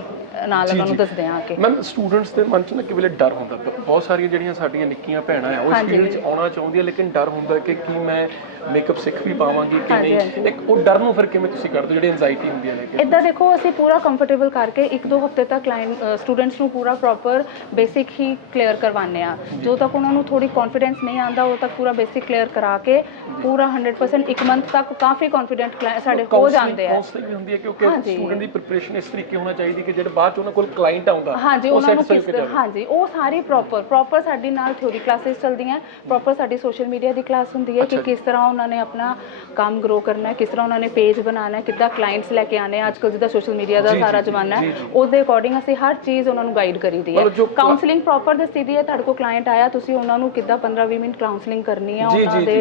ਨਾਲ ਜੀ, ਉਹਨਾਂ ਨੂੰ ਜੀ। ਦੱਸਦੇ ਹਾਂ ਕਿ ਮੈਮ ਸਟੂਡੈਂਟਸ ਦੇ ਮਨ 'ਚ ਨਾ ਕਿ ਵੇਲੇ ਡਰ ਹੁੰਦਾ ਬ- ਬਹੁਤ ਸਾਰੀਆਂ ਜਿਹੜੀਆਂ ਸਾਡੀਆਂ ਨਿੱਕੀਆਂ ਭੈਣਾਂ ਆ ਉਹ ਇਸ ਹਾਂਜੀ। ਫੀਲਡ 'ਚ ਆਉਣਾ ਚਾਹੁੰਦੀਆਂ ਲੇਕਿਨ ਡਰ ਹੁੰਦਾ ਕਿ ਕੀ ਮੈਂ ਮੇਕਅਪ ਸਿੱਖ ਵੀ ਪਾਵਾਂਗੀ ਕਿ ਹਾਂਜੀ, ਨਹੀਂ। ਇੱਕ ਉਹ ਡਰ ਨੂੰ ਫਿਰ ਕਿਵੇਂ ਤੁਸੀਂ ਕੱਢਦੇ ਹੋ ਜਿਹੜੀ ਐਂਜ਼ਾਈਟੀ ਹੁੰਦੀ ਹੈ ਲੈ ਕੇ ਇਦਾਂ ਦੇਖੋ ਅਸੀਂ ਪੂਰਾ ਕੰਫਰਟੇਬਲ ਕਰਕੇ ਇੱਕ ਦੋ ਹਫ਼ਤੇ ਤੱਕ ਕਲਾਇੰਟ ਸਟੂਡੈਂਟਸ ਨੂੰ ਪੂਰਾ ਪ੍ਰੋਪਰ ਬੇਸਿਕ ਹੀ ਕਲੀਅਰ ਕਰਵਾਉਂਦੇ ਆ ਜਦੋਂ ਤੱਕ ਉਹਨਾਂ ਨੂੰ ਥੋੜੀ ਕੌਨਫੀਡੈਂਸ ਨਹੀਂ ਆਉਂਦਾ ਉਦੋਂ ਤੱਕ ਪੂਰਾ ਬੇਸਿਕ ਕਲੀਅਰ ਕਰਾ ਕੇ ਪੂਰਾ 100% ਇੱਕ ਮੰਥ ਤੱਕ ਕਾਫੀ ਕੌਨਫੀਡੈਂਟ ਸਾਡੇ ਹੋ ਜਾਂਦੇ ਆ ਕਾਉਂਸਲਿੰਗ ਵੀ ਹੁੰਦੀ ਹੈ ਕਿਉਂਕਿ। ਸਟੂਡੈਂਟ ਦੀ ਪ੍ਰੀਪਰੇਸ਼ਨ ਇਸ ਤਰੀਕੇ ਹੋਣਾ ਚਾਹੀਦੀ ਕਿ ਜਿਹੜੇ ਬਾਅਦ ਚ ਉਹਨਾਂ ਕੋਲ ਕਲਾਇੰਟ ਆਉਂਦਾ ਹਾਂਜੀ ਉਹ ਉਹਨਾਂ ਨੂੰ ਕਿਸ। ਹਾਂਜੀ ਉਹ ਸਾਰੀ ਪ੍ਰੋਪਰ ਪ੍ਰੋਪਰ ਸਾਡੀ ਨਾਲ ਥਿਉਰੀ ਕਲਾਸਿਸ ਚੱਲਦੀਆਂ ਪ੍ਰੋਪਰ ਸਾਡੀ ਸੋਸ਼ਲ ਮੀਡੀਆ ਦੀ ਕਲਾਸ ਹੁੰਦੀ ਹੈ ਕਿ ਜੀ। ਕਿਸ ਤਰ੍ਹਾਂ ਉਹਨਾਂ ਨੇ ਆਪਣਾ ਕੰਮ ਗਰੋ ਕਰਨਾ ਹੈ ਕਿਸ ਤਰ੍ਹਾਂ ਉਹਨਾਂ ਨੇ ਪੇਜ ਬਣਾਉਣਾ ਹੈ ਕਿੱਦਾਂ ਕਲਾਇੰਟਸ ਲੈ ਕੇ ਆਣੇ ਅੱਜ ਕੱਲ੍ਹ ਜਿੱਦਾਂ ਸੋਸ਼ਲ ਮੀਡੀਆ ਦਾ ਸਾਰਾ ਜ਼ਮਾਨਾ ਹੈ। ਉਸ ਦੇ ਅਕੋਰਡਿੰਗ ਅਸੀਂ ਹਰ ਚੀਜ਼ ਉਹਨਾਂ ਨੂੰ ਗਾਈਡ ਕਰੀਦੀ ਹੈ ਕਲਾ- ਕਾਉਂਸਲਿੰਗ ਪ੍ਰੋਪਰ ਦੱਸੀ ਦੀ ਹੈ ਤੁਹਾਡੇ ਕੋਲ ਕਲਾਇੰਟ ਆਇਆ ਤੁਸੀਂ ਉਹਨਾਂ ਨੂੰ ਕਿੱਦਾਂ 15-20 ਮਿੰਟ ਕਾਉਂਸਲਿੰਗ ਕਰਨੀ ਹੈ ਉਹਨਾਂ ਦੇ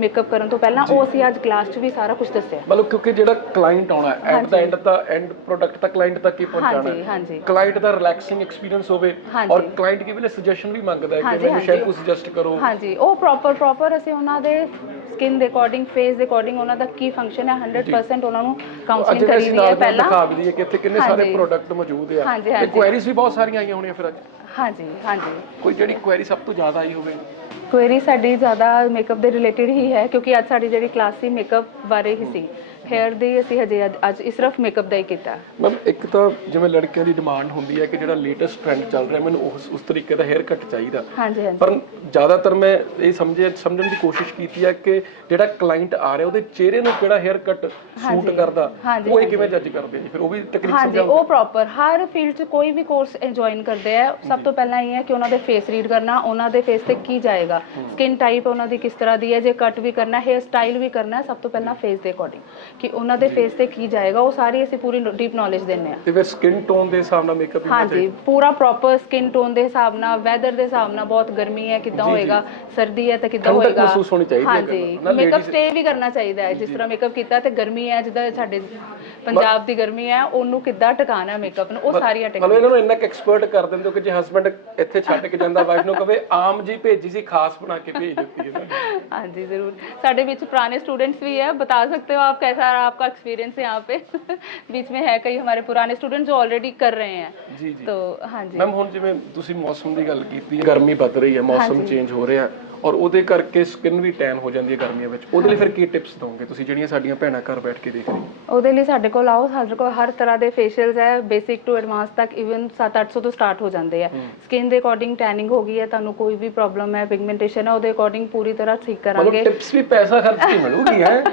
ਮੇਕਅਪ ਕਰਨ ਤੋਂ ਪਹਿਲਾਂ ਉਹ ਅਸੀਂ ਅੱਜ ਕਲਾਸ 'ਚ ਵੀ ਸਾਰਾ ਕੁਝ ਦੱਸਿਆ ਮਤਲਬ ਕਿਉਂਕਿ ਜਿਹੜਾ ਕਲਾਇੰਟ ਆਉਣਾ at the. End the end product ਤੱਕ ਕਲਾਇੰਟ ਤੱਕ ਹੀ ਪਹੁੰਚਾਣਾ ਹਾਂਜੀ ਕਲਾਇੰਟ ਦਾ ਰਿਲੈਕਸਿੰਗ ਐਕਸਪੀਰੀਅੰਸ ਹੋਵੇ। ਔਰ ਕਲਾਇੰਟ ਕੀ ਵੇਲੇ ਸੁਜੈਸ਼ਨ ਵੀ ਮੰਗਦਾ ਹੈ ਕਿ ਮੈਨੂੰ। ਸ਼ੈਂਪੂ ਸੁਜੈਸਟ ਕਰੋ ਹਾਂਜੀ ਉਹ ਪ੍ਰੋਪਰ ਪ੍ਰੋਪਰ ਅਸੀਂ ਉਹਨਾਂ ਦੇ ਸਕਿਨ ਦੇ ਅਕੋਰਡਿੰਗ ਫੇਸ ਦੇ ਅਕੋਰਡਿੰਗ ਉਹਨਾਂ ਦਾ ਕੀ ਫੰਕਸ਼ਨ ਹੈ 100% ਉਹਨਾਂ ਨੂੰ ਕਾਉਂਸਲਿੰਗ ਕਰੀ ਦੀ ਹੈ ਪਹਿਲਾਂ। ਦਿਖਾ ਦਈਏ ਕਿ ਇੱਥੇ ਕਿੰਨੇ ਸਾਰੇ। ਪ੍ਰੋਡਕਟ ਮੌਜੂਦ ਆ। ਤੇ। ਕੁਐਰੀਜ਼ ਵੀ ਬਹੁਤ ਸਾਰੀਆਂ ਆਈਆਂ ਹੋਣੀਆਂ ਫਿਰ ਅੱਜ। ਹਾਂਜੀ ਹਾਂਜੀ। ਕੋਈ ਜਿਹੜੀ ਕੁਐਰੀ ਸਭ ਤੋਂ ਜ਼ਿਆਦਾ ਆਈ ਹੋਵੇ? ਕੁਐਰੀ ਸਾਡੀ ਜ਼ਿਆਦਾ ਮੇਕਅਪ ਦੇ ਰਿਲੇਟਡ ਹੀ ਹੈ ਕਿਉਂਕਿ ਅੱਜ ਸਾਡੀ ਜਿਹੜੀ ਕਲਾਸ ਸੀ ਮੇਕਅਪ ਬਾਰੇ ਹੀ ਸੀ। ਹੇਅਰ ਦੀ ਅਸੀਂ ਹਜੇ ਅੱਜ- ਸਿਰਫ ਮੇਕਅਪ ਦਾ ਹੀ ਕੀਤਾ। ਮੈਮ ਇੱਕ ਤਾਂ ਜਿਵੇਂ ਲੜਕਿਆਂ ਦੀ ਡਿਮਾਂਡ ਹੁੰਦੀ ਹੈ ਕਿ ਜਿਹੜਾ ਲੇਟੈਸਟ ਟ੍ਰੈਂਡ ਚੱਲ ਰਿਹਾ ਮੈਨੂੰ ਉਸ ਉਸ ਤਰੀਕੇ ਦਾ ਹੇਅਰ ਕੱਟ ਚਾਹੀਦਾ। ਹਾਂਜੀ ਹਾਂਜੀ। ਪਰ ਜ਼ਿਆਦਾਤਰ ਮੈਂ ਇਹ ਸਮਝੇ ਸਮਝਣ ਦੀ ਕੋਸ਼ਿਸ਼ ਕੀਤੀ ਹੈ ਕਿ ਜਿਹੜਾ ਕਲਾਇੰਟ ਆ ਰਿਹਾ ਉਹਦੇ ਚਿਹਰੇ ਨੂੰ ਕਿਹੜਾ ਹੇਅਰ ਕੱਟ ਸੂਟ। ਕਰਦਾ ਹਾਂਜੀ, ਉਹ ਇਹ ਕਿਵੇਂ ਜੱਜ ਕਰਦੇ ਜੀ ਫਿਰ ਉਹ ਵੀ ਟੈਕਨੀਕ ਹਾਂਜੀ ਸਮਝਾਉਂਦੇ ਉਹ ਪ੍ਰੋਪਰ ਹਰ ਫੀਲਡ 'ਚ ਕੋਈ ਵੀ ਕੋਰਸ ਜੁਆਇਨ ਕਰਦੇ ਆ ਸਭ ਤੋਂ ਪਹਿਲਾਂ ਇਹ ਹੈ ਕਿ ਉਹਨਾਂ ਦੇ ਫੇਸ ਰੀਡ ਕਰਨਾ ਉਹਨਾਂ ਦੇ ਫੇਸ ਤੇ ਕੀ ਜਾਏਗਾ? ਸਕਿਨ ਟਾਈਪ ਉਹਨਾਂ ਦੀ ਕਿਸ ਤਰ੍ਹਾਂ ਦੀ ਹੈ? ਜੇ ਕੱਟ ਵੀ ਕਰਨਾ ਹੈ ਸਟਾਈਲ ਵੀ ਕਰਨਾ ਸਭ ਤੋਂ ਪਹਿਲਾਂ ਫੇਸ ਦੇ ਅਕੋਰਡਿੰਗ ਕਿ ਉਹਨਾਂ ਦੇ ਫੇਸ ਤੇ ਕੀ ਜਾਏਗਾ ਉਹ ਸਾਰੀ ਅਸੀਂ ਪੂਰੀ ਡੀਪ ਨੌਲੇਜ ਦਿੰਨੇ ਆ ਤੇ ਫਿਰ ਸਕਿਨ ਟੋਨ ਦੇ ਹਿਸਾਬ ਨਾਲ ਮੇਕਅਪ ਵੀ ਹਾਂਜੀ ਪੂਰਾ ਪ੍ਰੋਪਰ ਸਕਿਨ ਟੋਨ ਦੇ ਹਿਸਾਬ ਨਾਲ ਵੈਦਰ ਦੇ ਹਿਸਾਬ ਨਾਲ ਬਹੁਤ ਗਰਮੀ ਹੈ ਕਿੱਦਾਂ ਹੋਏਗਾ ਸਰਦੀ ਹੈ ਤਾਂ ਕਿੱਦਾਂ ਹੋਏਗਾ। ਠੰਡਕ ਮਹਿਸੂਸ ਹੋਣੀ ਚਾਹੀਦੀ ਹੈ ਹਾਂਜੀ ਮੇਕਅਪ ਸਟੇ ਵੀ ਕਰਨਾ ਚਾਹੀਦਾ ਹੈ ਜਿਸ ਤਰ੍ਹਾਂ ਮੇਕਅਪ ਕੀਤਾ ਤੇ ਗਰਮੀ ਹੈ ਜਿੱਦਾਂ ਸਾਡੇ ਪੰਜਾਬ ਦੀ ਗਰਮੀ ਹੈ ਉਹਨੂੰ ਕਿੱਦਾਂ ਟਿਕਾਣਾ ਮੇਕਅਪ ਨੂੰ ਉਹ ਸਾਰੀਆਂ ਟੈਕਨੀਕ ਮਤਲਬ ਇਹਨਾਂ ਨੂੰ ਇੰਨਾ ਐਕਸਪਰਟ ਕਰ ਦਿੰਦੇ ਹੋ ਕਿ ਜੇ ਹਸਬੰਡ ਇੱਥੇ ਛੱਡ ਕੇ ਜਾਂਦਾ ਵਾਈਫ ਨੂੰ ਕਵੇ ਆਮ ਜੀ ਭੇਜੀ ਸੀ ਖਾਸ ਬਣਾ ਕੇ ਭੇਜ ਦਿੱਤੀ ਹੈ ਹਾਂਜੀ ਜ਼ਰੂਰ। ਸਾਡੇ ਵਿੱਚ ਪੁਰਾਣੇ ਸਟੂਡੈਂਟਸ ਵੀ ਹੈ ਬਤਾ ਸਕਦੇ ਹੋ ਆਪ ਕੈਸਾ आप कैसा रहा आपका एक्सपीरियंस यहाँ पे बीच में है कई हमारे पुराने स्टूडेंट्स जो ऑलरेडी कर रहे हैं ਜੀ ਜੀ तो हाँ जी ਮੈਮ ਹੁਣ ਜਿਵੇਂ ਤੁਸੀਂ ਮੌਸਮ ਦੀ ਗੱਲ ਕੀਤੀ ਗਰਮੀ ਵੱਧ ਰਹੀ ਹੈ ਮੌਸਮ ਚੇਂਜ ਹੋ ਰਿਹਾ ਔਰ ਉਹਦੇ ਕਰਕੇ ਸਕਿਨ ਵੀ ਟੈਨ ਹੋ ਜਾਂਦੀ ਹੈ ਗਰਮੀਆਂ ਵਿੱਚ ਉਹਦੇ ਲਈ ਫਿਰ ਕੀ ਟਿਪਸ ਦੋਗੇ ਤੁਸੀਂ ਜਿਹੜੀਆਂ ਸਾਡੀਆਂ ਭੈਣਾਂ ਘਰ ਬੈਠ ਕੇ ਦੇਖ ਰਹੀਆਂ ਉਹਦੇ ਲਈ ਸਾਡੇ ਕੋਲ ਆਓ ਸਾਡੇ ਕੋਲ ਹਰ ਤਰ੍ਹਾਂ ਦੇ ਫੇਸ਼ੀਅਲਸ ਹੈ ਬੇਸਿਕ ਟੂ ਐਡਵਾਂਸ ਤੱਕ ਇਵਨ 7-800 ਤੋਂ ਸਟਾਰਟ ਹੋ ਜਾਂਦੇ ਆ ਸਕਿਨ ਦੇ ਅਕੋਰਡਿੰਗ ਟੈਨਿੰਗ ਹੋ ਗਈ ਹੈ ਤੁਹਾਨੂੰ ਕੋਈ ਵੀ ਪ੍ਰੋਬਲਮ ਹੈ ਪਿਗਮੈਂਟੇਸ਼ਨ ਹੈ ਉਹਦੇ ਅਕੋਰਡਿੰਗ ਪੂਰੀ ਤਰ੍ਹਾਂ ਠੀਕ ਮਤਲਬ ਕਰਾਂਗੇ ਟਿਪਸ ਵੀ ਪੈਸਾ ਖਰਚ ਕੇ ਮਿਲੂਗੀ ਹੈ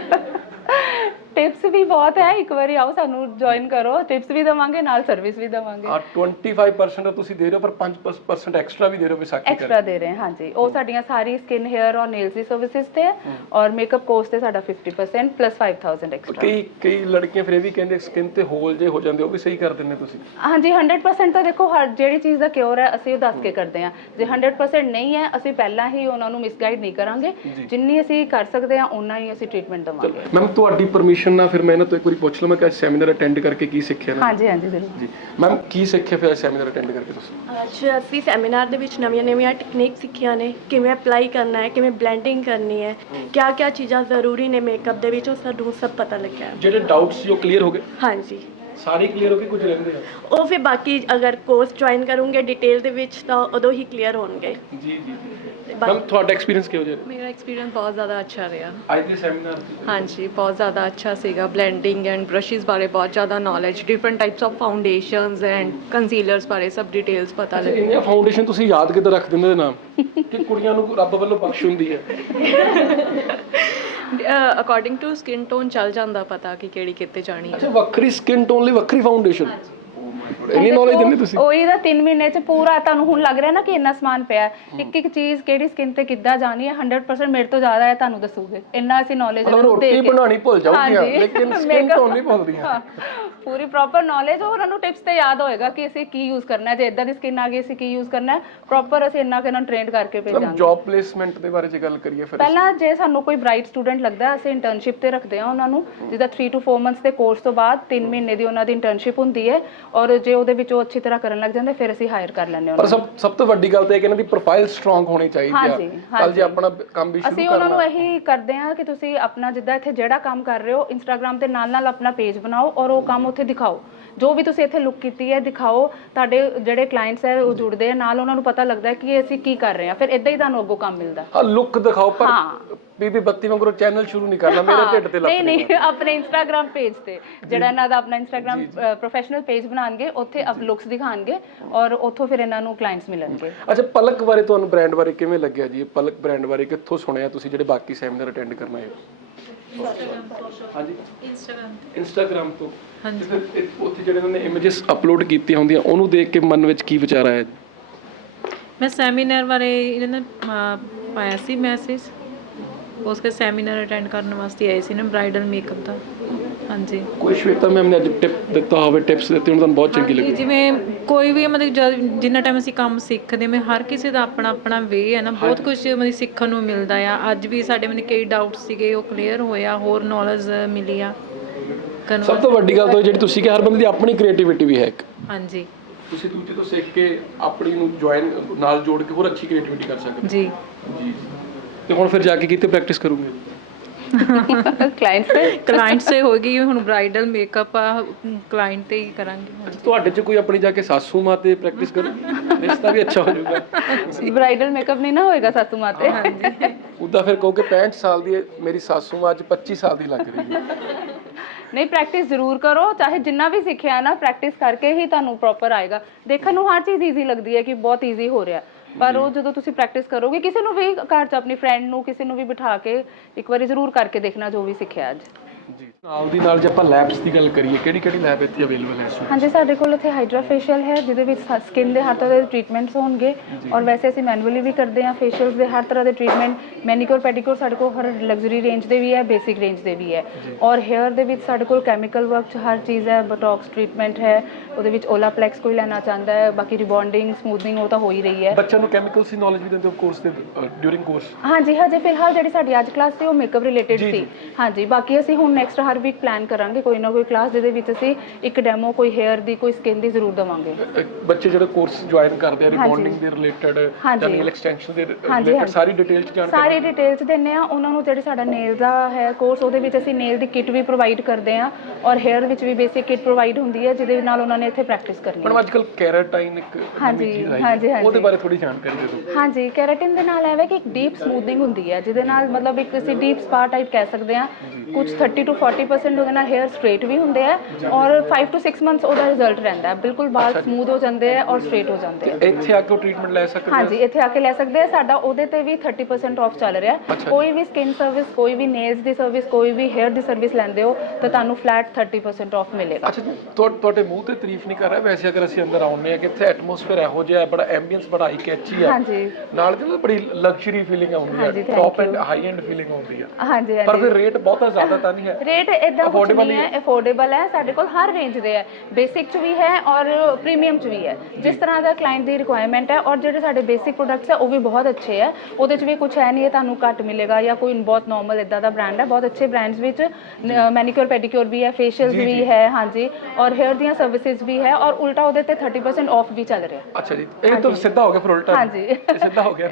ਟਿਪਸ ਵੀ ਬਹੁਤ ਹੈ ਇੱਕ ਵਾਰੀ ਆਓ ਸਾਨੂੰ ਜੁਆਇਨ ਕਰੋ ਟਿਪਸ ਵੀ ਦਵਾਂਗੇ ਨਾਲ ਸਰਵਿਸ ਵੀ ਦਵਾਂਗੇ। ਆ 25% ਤਾਂ ਤੁਸੀਂ ਦੇ ਰਹੇ ਹੋ ਪਰ 5% ਐਕਸਟਰਾ ਵੀ ਦੇ ਰਹੇ ਹੋ ਵਿਸਾਖੀ ਕਰਕੇ। ਐਕਸਟਰਾ ਦੇ ਰਹੇ ਹਾਂ ਹਾਂਜੀ। ਉਹ ਸਾਡੀਆਂ ਸਾਰੀ ਸਕਿਨ 헤ਅਰ ਔਰ ਨੇਲਸ ਦੀ ਸਰਵਿਸਿਜ਼ ਤੇ ਹੈ ਔਰ ਮੇਕਅਪ ਕੋਰਸ ਤੇ ਸਾਡਾ 50% ਪਲੱਸ 5000 ਐਕਸਟਰਾ ਕਈ ਕਈ ਲੜਕੀਆਂ ਫਿਰ ਇਹ ਵੀ ਕਹਿੰਦੇ ਸਕਿਨ ਤੇ ਹੋਲ ਜੇ ਹੋ ਜਾਂਦੇ ਉਹ ਵੀ ਸਹੀ ਕਰ ਦਿੰਦੇ ਤੁਸੀਂ। ਹਾਂਜੀ 100% ਤਾਂ ਦੇਖੋ ਹਰ ਜਿਹੜੀ ਚੀਜ਼ ਦਾ ਕਿਉਰ ਹੈ ਅਸੀਂ ਉਹ ਦੱਸ ਕੇ ਕਰਦੇ ਹਾਂ। ਜੇ 100% ਨਹੀਂ ਹੈ ਅਸੀਂ ਪਹਿਲਾਂ ਹੀ ਉਹਨਾਂ ਨੂੰ ਮਿਸਗਾਈਡ ਨਹੀਂ ਕਰਾਂਗੇ। ਜਿੰਨੀ ਅਸੀਂ ਕਰ ਸਕਦੇ ਹਾਂ ਉਨਾ ਹੀ ਅਸੀਂ ਟ੍ਰੀਟਮੈਂਟ ਦਵਾਂਗੇ। ਮੈਮ ਤੁਹਾਡੀ ਪਰਮਿਸ਼ਨ ਨਾਲ ਫਿਰ ਮੈਂ ਇਹਨਾਂ ਤੋਂ ਇੱਕ ਵਾਰੀ ਪੁੱਛ ਲਵਾਂ ਕਿ ਅੱਜ ਸੈਮੀਨਾਰ ਅਟੈਂਡ ਕਰਕੇ ਕੀ ਸਿੱਖਿਆ ਨਾ? ਹਾਂਜੀ ਹਾਂਜੀ ਜ਼ਰੂਰ। ਜੀ। ਮੈਮ ਕੀ ਸਿੱਖਿਆ ਫਿਰ ਸੈਮੀਨਾਰ ਅਟੈਂਡ ਕਰਕੇ ਤੁਸੀਂ? ਅੱਜ ਅਸੀਂ ਸੈਮੀਨਾਰ ਦੇ ਵਿੱਚ ਨਵੀਆਂ ਨਵੀਆਂ ਟੈਕਨੀਕ ਸਿੱਖੀਆਂ ਨੇ ਕਿਵੇਂ ਅਪਲਾਈ ਕਰਨਾ ਹੈ ਕਿਵੇਂ ਬਲੈਂਡਿੰਗ ਕਰਨੀ ਹੈ ਕਿਆ ਕਿਆ ਚੀਜ਼ਾਂ ਜ਼ਰੂਰੀ ਨੇ ਮੇਕਅਪ ਦੇ ਵਿੱਚ ਉਹ ਸਾਨੂੰ ਸਭ ਪਤਾ ਲੱਗਿਆ। ਜਿਹੜੇ ਡਾਊਟਸ ਸੀ ਉਹ ਕਲੀਅਰ ਹੋ ਗਏ? ਹਾਂਜੀ। ਸਾਰੇ ਕਲੀਅਰ ਹੋ ਗਏ ਕੁਝ ਰਹਿੰਦੇ ਆ? ਉਹ ਫਿਰ ਬਾਕੀ ਅਗਰ ਕੋਰਸ ਜੁਆਇਨ ਕਰੂੰਗੇ ਡਿਟੇਲ ਦੇ ਵਿੱਚ ਤਾਂ ਉਦੋਂ ਹੀ ਕਲੀਅਰ ਹੋਣਗੇ। ਜੀ ਜੀ। ਮੈਮ ਤੁਹਾਡਾ ਐਕਸਪੀਰੀਅੰਸ ਕਿਹੋ ਜਿਹਾ ਮੇਰਾ ਐਕਸਪੀਰੀਅੰਸ ਬਹੁਤ ਜ਼ਿਆਦਾ ਅੱਛਾ ਰਿਹਾ। ਅੱਜ ਦੇ ਸੈਮੀਨਾਰ ਹਾਂਜੀ ਬਹੁਤ ਜ਼ਿਆਦਾ ਅੱਛਾ ਸੀਗਾ। ਬਲੈਂਡਿੰਗ ਐਂਡ ਬ੍ਰਸ਼ਸ ਬਾਰੇ ਬਹੁਤ ਜ਼ਿਆਦਾ knowledge different types of foundations and concealers ਬਾਰੇ ਸਭ ਡਿਟੇਲਸ ਪਤਾ ਲੱਗੀ। ਇੰਨੀਆਂ ਫਾਊਂਡੇਸ਼ਨ ਤੁਸੀਂ ਯਾਦ ਕਿੱਦਾਂ ਰੱਖ ਦਿੰਦੇ ਦੇ ਨਾਮ ਕਿ ਕੁੜੀਆਂ ਨੂੰ ਰੱਬ ਵੱਲੋਂ ਬਖਸ਼ ਹੁੰਦੀ ਹੈ। ਅਕੋਰਡਿੰਗ ਟੂ ਸਕਿਨ ਟੋਨ ਚੱਲ ਜਾਂਦਾ ਪਤਾ ਕਿ ਕਿਹੜੀ ਕਿੱਥੇ ਜਾਣੀ ਹੈ। ਅੱਛਾ ਵੱਖਰੀ ਸਕਿਨ ਟੋਨ ਲਈ ਵੱਖਰੀ ਫਾਊਂਡੇਸ਼ਨ ਇੰਨੀ ਨੌਲੇਜ ਦਿੰਦੇ ਤੁਸੀਂ? ਉਹੀ ਦਾ 3 ਮਹੀਨੇ ਚ ਪੂਰਾ ਤੁਹਾਨੂੰ ਹੁਣ ਲੱਗ ਰਿਹਾ ਨਾ ਕਿ ਇੰਨਾ ਸਮਾਨ ਪਿਆ ਹੈ। ਇੱਕ ਇੱਕ ਚੀਜ਼ ਕਿਹੜੀ ਸਕਿਨ ਤੇ ਕਿੱਦਾਂ ਜਾਣੀ ਹੈ 100% ਮੇਰੇ ਤੋਂ ਜ਼ਿਆਦਾ ਹੈ ਤੁਹਾਨੂੰ ਦੱਸੂਗੇ। ਇੰਨਾ ਅਸੀਂ ਨੌਲੇਜ ਮਤਲਬ ਰੋਟੀ ਬਣਾਉਣੀ ਭੁੱਲ ਜਾਊਗੀਆਂ ਲੇਕਿਨ ਸਕਿਨ ਟੋਨ ਨਹੀਂ ਭੁੱਲਦੀਆਂ। ਪੂਰੀ ਪ੍ਰੋਪਰ ਨੌਲੇਜ ਉਹਨਾਂ ਨੂੰ ਟਿਪਸ ਤੇ ਯਾਦ ਹੋਏਗਾ ਕਿ ਅਸੀਂ ਕੀ ਯੂਜ਼ ਕਰਨਾ ਹੈ। ਜੇ ਇਦਾਂ ਦੀ ਸਕਿਨ ਆ ਗਈ ਅਸੀਂ ਕੀ ਯੂਜ਼ ਕਰਨਾ ਹੈ? ਪ੍ਰੋਪਰ ਅਸੀਂ ਇੰਨਾ ਕਿ ਇਹਨਾਂ ਨੂੰ ਟ੍ਰੇਨ ਕਰਕੇ ਮੈਮ ਭੇਜਾਂਗੇ। ਜੌਬ ਪਲੇਸਮੈਂਟ ਦੇ ਬਾਰੇ ਜੇ ਗੱਲ ਕਰੀਏ ਫਿਰ ਪਹਿਲਾਂ ਜੇ ਸਾਨੂੰ ਕੋਈ ਬ੍ਰਾਈਟ ਸਟੂਡੈਂਟ ਲੱਗਦਾ ਹੈ, ਅਸੀਂ ਇੰਟਰਨਸ਼ਿਪ ਤੇ ਰੱਖਦੇ ਹਾਂ ਉਹਨਾਂ ਨੂੰ। ਜਿਹਦਾ 3 ਤੋਂ 4 ਮੰਥਸ ਦੇ ਕੋਰਸ ਤੋਂ ਬਾਅਦ 3 ਮਹੀਨੇ ਦੀ ਉਹਨਾਂ ਦੀ ਇੰਟਰਨਸ਼ਿਪ ਹੁੰਦੀ ਹੈ। ਔਰ ਜੇ ਉਹਦੇ ਵਿੱਚ ਉਹ ਅੱਛੀ ਤਰ੍ਹਾਂ ਕਰਨ ਲੱਗ ਜਾਂਦੇ ਫਿਰ ਅਸੀਂ ਹਾਇਰ ਕਰ ਲੈਂਦੇ ਹਾਂ ਪਰ ਉਹਨਾਂ ਸਭ ਸਭ ਤੋਂ ਵੱਡੀ ਗੱਲ ਤਾਂ ਇਹ ਕਿ ਇਹਨਾਂ ਦੀ ਪ੍ਰੋਫਾਈਲ ਸਟਰੋਂਗ ਹੋਣੀ ਚਾਹੀਦੀ ਆ। ਹਾਂਜੀ, ਕੱਲ ਜੇ ਆਪਣਾ ਕੰਮ ਵੀ ਨੂੰ। ਸ਼ੁਰੂ ਅਸੀਂ ਉਹਨਾਂ ਨੂੰ ਕਰਨਾ। ਇਹੀ ਕਰਦੇ ਹਾਂ ਕਿ ਤੁਸੀਂ ਆਪਣਾ ਜਿੱਦਾਂ ਇੱਥੇ ਜਿਹੜਾ ਕੰਮ ਕਰ ਰਹੇ ਹੋ ਇੰਸਟਾਗ੍ਰam ਤੇ ਨਾਲ ਨਾਲ ਆਪਣਾ ਪੇਜ ਬਣਾਓ ਔਰ ਉਹ ਕੰਮ ਉੱਥੇ ਦਿਖਾਓ। ਜੋ ਵੀ ਤੁਸੀਂ ਇੱਥੇ ਲੁੱਕ ਕੀਤੀ ਹੈ ਦਿਖਾਓ। ਤੁਹਾਡੇ ਜਿਹੜੇ ਕਲਾਇੰਟਸ ਹੈ ਉਹ ਜੁੜਦੇ ਆ। ਨਾਲ ਉਹਨਾਂ ਨੂੰ ਪਤਾ ਲੱਗਦਾ ਹੈ ਕਿ ਅਸੀਂ ਕੀ ਕਰ ਰਹੇ ਹਾਂ। ਫਿਰ ਇਦਾਂ ਹੀ ਤੁਹਾਨੂੰ ਅੱਗੋਂ ਕੰਮ ਮਿਲਦਾ। ਹਾਂ ਲੁੱਕ ਦਿਖਾਓ ਪਰ ਹਾਂ। ਬੀਬੀ ਬੱਤੀ ਵਾਂਗੂ ਚੈਨਲ ਸ਼ੁਰੂ ਨਹੀਂ ਕਰਨਾ ਮੇਰੇ ਢਿੱਡ ਤੇ ਲੱਤ ਨਹੀਂ ਨਹੀਂ ਆਪਣੇ ਇੰਸਟਾਗ੍ਰam ਪੇਜ ਤੇ ਜਿਹੜਾ ਇਹਨਾਂ ਦਾ ਆਪਣਾ ਇੰਸਟਾਗ੍ਰam ਪ੍ਰੋਫੈਸ਼ਨਲ ਪੇਜ ਬਣਾਉਣਗੇ ਉੱਥੇ ਅਪ ਲੁੱਕਸ ਦਿਖਾਣਗੇ ਔਰ ਉੱਥੋਂ ਫਿਰ ਇਹਨਾਂ ਨੂੰ ਕਲਾਇੰਟਸ ਮਿਲਣਗੇ। ਅੱਛਾ ਪਲਕ ਬਾਰੇ ਤੁਹਾਨੂੰ ਬ੍ਰਾਂਡ ਬਾਰੇ ਕਿਵੇਂ ਲੱਗਿਆ ਜੀ? ਇਹ ਪਲਕ ਬ੍ਰਾਂਡ ਬਾਰੇ ਕਿੱਥੋਂ ਸੁਣਿਆ ਤੁਸੀਂ ਜਿਹੜੇ ਬਾਕੀ ਸੈਮੀਨਾਰ ਅਟੈਂਡ ਕਰਨ ਆਏ ਹੋ? ਹਾਂਜੀ। ਇੰਸਟਾਗ੍ਰam ਇੰਸਟਾਗ੍ਰam ਤੋਂ? ਹਾਂਜੀ। ਉੱਥੇ ਜਿਹੜੇ ਉਹਨਾਂ ਨੇ ਇਮੇजेस ਅਪਲੋਡ ਕੀਤੀਆਂ ਹੁੰਦੀਆਂ ਉਹਨੂੰ ਦੇਖ ਕੇ ਮਨ ਵਿੱਚ ਕੀ ਵਿਚਾਰ ਆਇਆ ਜੀ? ਮੈਂ ਸੈਮੀਨਾਰ ਬਾਰੇ ਇਹਨਾਂ ਨੇ ਪਾਇਆ ਸੀ ਮੈਸੇਜ ਉਸ ਕੇ ਸੈਮੀਨਾਰ ਅਟੈਂਡ ਕਰਨ ਵਾਸਤੇ ਆਏ ਸੀ ਨਾ ਬ੍ਰਾਈਡਲ ਮੇਕਅਪ ਦਾ। ਹਾਂਜੀ। ਕੋਈ ਸ਼ਵੇਤਾ ਮੈਮ ਨੇ ਅੱਜ ਟਿਪ ਦਿੱਤਾ ਹੋਵੇ ਟਿਪਸ ਦਿੱਤੇ ਹੋਣ ਤੁਹਾਨੂੰ ਬਹੁਤ ਚੰਗੀ ਕਿ ਲੱਗੀ। ਜਿਵੇਂ ਕੋਈ ਵੀ ਮਤਲਬ ਜਦ- ਜਿੰਨਾ ਟਾਈਮ ਅਸੀਂ ਕੰਮ ਸਿੱਖਦੇ ਮੈਂ ਹਰ ਕਿਸੇ ਦਾ ਆਪਣਾ ਆਪਣਾ ਵੇ ਹੈ ਨਾ ਬਹੁਤ ਕੁਝ ਮਤਲਬ ਸਿੱਖਣ ਨੂੰ ਮਿਲਦਾ ਆ। ਅੱਜ ਵੀ ਸਾਡੇ ਮਨ ਕਈ ਡਾਊਟ ਸੀਗੇ ਉਹ ਕਲੀਅਰ ਹੋਇਆ ਹੋਰ ਨੌਲੇਜ ਮਿਲੀ ਆ ਕਰਨ ਸਭ ਤੋਂ ਵੱਡੀ ਗੱਲ ਤਾਂ ਇਹ ਜਿਹੜੀ ਤੁਸੀਂ ਕਿ ਹਰ ਬੰਦੇ ਦੀ ਆਪਣੀ ਕ੍ਰੀਏਟੀਵਿਟੀ ਵੀ ਹੈ ਇੱਕ। ਹਾਂਜੀ। ਤੁਸੀਂ ਦੂਜੇ ਤੋਂ ਸਿੱਖ ਕੇ ਆਪਣੀ ਨੂੰ ਜੁਆਇਨ ਨਾਲ ਜੋੜ ਕੇ ਹੋਰ ਅੱਛੀ ਕ੍ਰੀਏਟੀਵਿਟੀ ਕਰ ਸਕਦੇ ਜੀ। ਹੋ ਜੀ। ਤੇ ਹੁਣ ਫਿਰ ਜਾ ਕੇ ਕਿਤੇ ਪ੍ਰੈਕਟਿਸ ਕਰੋਗੇ। ਕਲਾਇੰਟਸ ਤੇ? ਕਲਾਇੰਟ ਸੇ ਹੋਏਗੀ ਹੁਣ ਬ੍ਰਾਈਡਲ ਮੇਕਅਪ ਆ ਕਲਾਇੰਟ ਤੇ ਹੀ ਕਰਾਂਗੇ। ਤੁਹਾਡੇ ਚ ਕੋਈ ਆਪਣੀ ਜਾ ਕੇ ਸਾਸੂ ਮਾਂ ਤੇ ਪ੍ਰੈਕਟਿਸ ਕਰੋ ਰਿਸ਼ਤਾ ਵੀ ਅੱਛਾ ਹੋ ਜਾਊਗਾ। ਬ੍ਰਾਈਡਲ ਮੇਕਅਪ ਨਹੀਂ ਨਾ ਹੋਏਗਾ ਸਾਸੂ ਮਾਤੇ ਉਦਾਂ ਫਿਰ ਕਹੋਗੇ 65 ਸਾਲ ਦੀ ਮੇਰੀ ਸਾਸੂ ਮਾਂ ਅੱਜ 25 ਸਾਲ ਦੀ ਲੱਗ ਰਹੀ ਹੈ। ਨਹੀਂ ਪ੍ਰੈਕਟਿਸ ਜ਼ਰੂਰ ਕਰੋ ਚਾਹੇ ਜਿੰਨਾ ਵੀ ਸਿੱਖਿਆ ਨਾ ਪ੍ਰੈਕਟਿਸ ਕਰਕੇ ਹੀ ਤੁਹਾਨੂੰ ਪ੍ਰੋਪਰ ਆਏਗਾ। ਦੇਖਣ ਨੂੰ ਹਰ ਚੀਜ਼ ਈਜ਼ੀ ਲੱਗਦੀ ਹੈ ਕਿ ਬਹੁਤ ਈਜ਼ੀ ਹੋ ਰਿਹਾ। ਪਰ ਉਹ ਜਦੋਂ ਤੁਸੀਂ ਪ੍ਰੈਕਟਿਸ ਕਰੋਗੇ ਕਿਸੇ ਨੂੰ ਵੀ ਘਰ 'ਚ ਆਪਣੀ ਫਰੈਂਡ ਨੂੰ ਕਿਸੇ ਨੂੰ ਵੀ ਬਿਠਾ ਕੇ ਇੱਕ ਵਾਰੀ ਜ਼ਰੂਰ ਕਰਕੇ ਦੇਖਣਾ ਜੋ ਵੀ ਸਿੱਖਿਆ ਅੱਜ। ਜੀ। ਨਾਲ ਦੀ ਨਾਲ ਜੇ ਆਪਾਂ ਲੈਬਸ ਦੀ ਗੱਲ ਕਰੀਏ ਕਿਹੜੀ ਕਿਹੜੀ ਲੈਬ ਇੱਥੇ ਅਵੇਲੇਬਲ ਹੈ ਇਸ ਵੇਲੇ ਹਾਂਜੀ ਸਾਡੇ ਕੋਲ ਇੱਥੇ ਹਾਈਡਰਾ ਫੇਸ਼ੀਅਲ ਹੈ ਜਿਹਦੇ ਵਿੱਚ ਸਕਿਨ ਦੇ ਹਰ ਤਰ੍ਹਾਂ ਦੇ ਟ੍ਰੀਟਮੈਂਟਸ ਹੋਣਗੇ। ਔਰ ਵੈਸੇ ਅਸੀਂ ਮੈਨੂਅਲੀ ਵੀ ਕਰਦੇ ਹਾਂ ਫੇਸ਼ੀਅਲਸ ਦੇ ਹਰ ਤਰ੍ਹਾਂ ਦੇ ਟ੍ਰੀਟਮੈਂਟ ਮੈਨੀਕਿਉਰ ਪੈਡੀਕਿਉਰ ਸਾਡੇ ਕੋਲ ਹਰ ਲਗਜ਼ਰੀ ਰੇਂਜ ਦੇ ਵੀ ਹੈ ਬੇਸਿਕ ਰੇਂਜ ਦੇ ਵੀ ਹੈ। ਔਰ 헤ਅਰ ਦੇ ਵਿੱਚ ਸਾਡੇ ਕੋਲ ਕੈਮੀਕਲ ਵਰਕ 'ਚ ਹਰ ਚੀਜ਼ ਹੈ ਬਟੌਕਸ ਟ੍ਰੀਟਮੈਂਟ ਹੈ ਉਹਦੇ ਵਿੱਚ ਓਲਾਪਲੈਕਸ ਕੋਈ ਲੈਣਾ ਚਾਹੁੰਦਾ ਹੈ ਬਾਕੀ ਰਿਬੌਂਡਿੰਗ ਸਮੂਥਨਿੰਗ ਉਹ ਤਾਂ ਹੋ ਹੀ ਰਹੀ ਹੈ। ਬੱਚਿਆਂ ਨੂੰ ਕੈਮੀਕਲਸ ਦੀ ਨੌਲੇਜ ਵੀ ਦਿੰਦੇ ਹੋ ਕੋਰਸ ਦੇ ਡਿਊਰਿੰਗ ਕੋਰਸ ਹਾਂਜੀ ਹਜੇ ਫਿਲਹਾਲ ਜਿਹੜੀ ਸਾਡੀ ਅੱਜ ਕਲਾਸ ਸੀ ਉਹ ਮੇਕਅਪ ਰਿਲੇਟਡ ਸੀ। ਹਾਂਜੀ ਬਾਕੀ ਅਸੀਂ ਹੁਣ ਨੈਕਸਟ ਹਰ ਵੀਕ ਪਲਾਨ ਕਰਾਂਗੇ ਕੋਈ ਨਾ ਕੋਈ ਕਲਾਸ ਜਿਹਦੇ ਵਿੱਚ ਅਸੀਂ ਇੱਕ ਡੈਮੋ ਕੋਈ ਹੇਅਰ ਦੀ ਕੋਈ ਸਕਿਨ ਦੀ ਜ਼ਰੂਰ ਦਵਾਂਗੇ ਬੱਚੇ ਜਿਹੜੇ ਕੋਰਸ ਜੁਆਇਨ ਕਰਦੇ ਆ। ਰਿਬੌਂਡਿੰਗ ਦੇ ਰਿਲੇਟਡ। ਜਾਂ ਨੇਲ ਐਕਸਟੈਂਸ਼ਨ ਦੇ ਰਿਲੇਟਡ। ਸਾਰੀ ਡਿਟੇਲ ਚ ਜਾਣਕਾਰੀ ਸਾਰੀ ਡਿਟੇਲਸ ਦਿੰਨੇ ਆ ਉਹਨਾਂ ਨੂੰ ਜਿਹੜੀ ਸਾਡਾ ਨੇਲ ਦਾ ਹੈ ਕੋਰਸ ਉਹਦੇ ਵਿੱਚ ਅਸੀਂ ਨੇਲ ਦੀ ਕਿੱਟ ਵੀ ਪ੍ਰੋਵਾਈਡ ਕਰਦੇ ਆ ਔਰ ਹੇਅਰ ਵਿੱਚ ਵੀ ਬੇਸਿਕ ਕਿੱਟ ਪ੍ਰੋਵਾਈਡ ਹੁੰਦੀ ਹੈ ਜਿਹਦੇ ਨਾਲ ਉਹਨਾਂ ਨੇ ਇੱਥੇ ਪ੍ਰੈਕਟਿਸ ਕਰਨੀ ਹੈ ਮੈਡਮ ਅੱਜ ਕੱਲ ਕੈਰਾਟਾਈਨ ਇੱਕ ਹਾਂਜੀ। ਹਾਂਜੀ, ਹਾਂਜੀ। ਉਹਦੇ ਬਾਰੇ ਥੋੜੀ ਜਾਣਕਾਰੀ ਦੇ ਦਿਓ ਹਾਂਜੀ ਕੈਰਾਟਿਨ ਦੇ ਨਾਲ ਐਵੇਂ ਕਿ ਇੱਕ ਡੀਪ ਸਮੂਥਿੰਗ ਹੁੰਦੀ ਹੈ ਜਿਹਦੇ ਨਾਲ ਮਤਲਬ ਇੱਕ ਅਸੀਂ ਡੀਪ ਸਪਾ ਟਾਈਪ ਕਹਿ ਸਕਦੇ ਹਾਂ ਕੁਝ 30 ਤੋਂ 40% ਉਹਦੇ ਨਾਲ ਹੇਅਰ ਸਟ੍ਰੇਟ ਵੀ ਹੁੰਦੇ ਆ ਔਰ 5 ਤੋਂ 6 ਮੰਥਸ ਉਹਦਾ ਰਿਜ਼ਲਟ ਰਹਿੰਦਾ ਹੈ। ਬਿਲਕੁਲ ਵਾਲ ਸਮੂਥ ਹੋ ਜਾਂਦੇ ਆ ਔਰ ਸਟ੍ਰੇਟ ਹੋ ਜਾਂਦੇ ਆ। ਇੱਥੇ ਆ ਕੇ ਟ੍ਰੀਟਮੈਂਟ ਲੈ ਸਕਦੇ ਆ? ਹਾਂਜੀ ਇੱਥੇ ਆ ਕੇ ਲੈ ਸਕਦੇ ਆ। ਸਾਡਾ ਉਹਦੇ ਤੇ ਵੀ 30% ਆਫ ਚੱਲ ਰਿਹਾ। ਹੈ। ਕੋਈ ਵੀ ਸਕਿਨ ਸਰਵਿਸ ਕੋਈ ਵੀ ਨੇਲਸ ਦੀ ਸਰਵਿਸ ਕੋਈ ਵੀ ਹੇਅਰ ਦੀ ਸਰਵਿਸ ਲੈਂਦੇ ਹੋ ਤਾਂ ਤੁਹਾਨੂੰ ਫਲੈਟ 30% ਆਫ ਮਿਲੇਗਾ। ਅੱਛਾ ਤੁਹਾਡੇ ਮੂੰਹ ਤੇ ਤਾਰੀਫ ਨਹੀਂ ਕਰ ਰਿਹਾ? ਵੈਸੇ ਅਗਰ ਅਸੀਂ ਅੰਦਰ ਆਉਂਦੇ ਆ ਕਿ ਇੱਥੇ ਐਟਮੋਸਫੇਅਰ ਇਹੋ ਜਿਹਾ ਹੈ ਬੜਾ ਐਂਬੀਐਂਸ ਬੜਾ ਹਾਈ ਕੈਚੀ ਹੈ ਹਾਂਜੀ। ਨਾਲ ਦੀ ਬੜੀ ਲਗਜ਼ਰੀ ਫੀਲਿੰਗ ਆਉਂਦੀ ਹੈ। Top end high end feeling ਆਉਂਦੀ ਹੈ ਹਾਂਜੀ ਪਰ ਫਿਰ ਰੇਟ ਬਹੁਤਾ ਜ਼ਿਆਦਾ ਤਾਂ ਨਹੀਂ ਹੈ। ਰੇਟ ਇਦਾਂ ਕੁਝ Affordable ਨਹੀਂ ਹੀ ਹੈ ਅਫੋਰਡੇਬਲ ਹੈ ਸਾਡੇ ਕੋਲ ਹਰ ਰੇਂਜ ਦੇ ਹੈ। ਬੇਸਿਕ ਚ ਵੀ ਹੈ ਔਰ ਪ੍ਰੀਮੀਅਮ ਚ ਵੀ ਹੈ। ਜਿਸ ਤਰ੍ਹਾਂ ਦਾ ਕਲਾਇੰਟ ਦੀ ਰਿਕੁਆਇਰਮੈਂਟ ਹੈ ਔਰ ਜਿਹੜੇ ਸਾਡੇ ਬੇਸਿਕ ਪ੍ਰੋਡਕਟਸ ਹੈ ਉਹ ਵੀ ਬਹੁਤ ਅੱਛੇ ਹੈ। ਉਹਦੇ ਚ ਵੀ ਕੁਝ ਹੈ ਨਹੀਂ ਹੈ ਤੁਹਾਨੂੰ ਘੱਟ ਮਿਲੇਗਾ ਜਾਂ ਕੋਈ ਬਹੁਤ ਨਾਰਮਲ ਇਦਾਂ ਦਾ ਬ੍ਰਾਂਡ ਹੈ। ਬਹੁਤ ਅੱਛੇ ਬ੍ਰਾਂਡਸ ਵਿੱਚ ਮੈਨੀਕਿਉਰ ਪੈਡੀਕਿਉਰ ਵੀ ਹੈ ਫੇਸ਼ੀਅਲਸ ਵੀ ਹੈ ਹਾਂਜੀ। ਔਰ ਹੇਅਰ ਦੀਆਂ ਸਰਵਿਸਿਜ਼ ਵੀ ਹੈ ਔਰ ਉਲਟਾ ਉਹਦੇ ਤੇ 30% ਆਫ ਵੀ ਚੱਲ ਰਿਹਾ ਅੱਛਾ ਜੀ। ਇਹ ਤਾਂ ਸਿੱਧਾ ਹੋ ਗਿਆ ਫਿਰ ਉਲਟਾ। ਹਾਂਜੀ। ਇਹ ਸਿੱਧਾ ਹੋ ਗਿਆ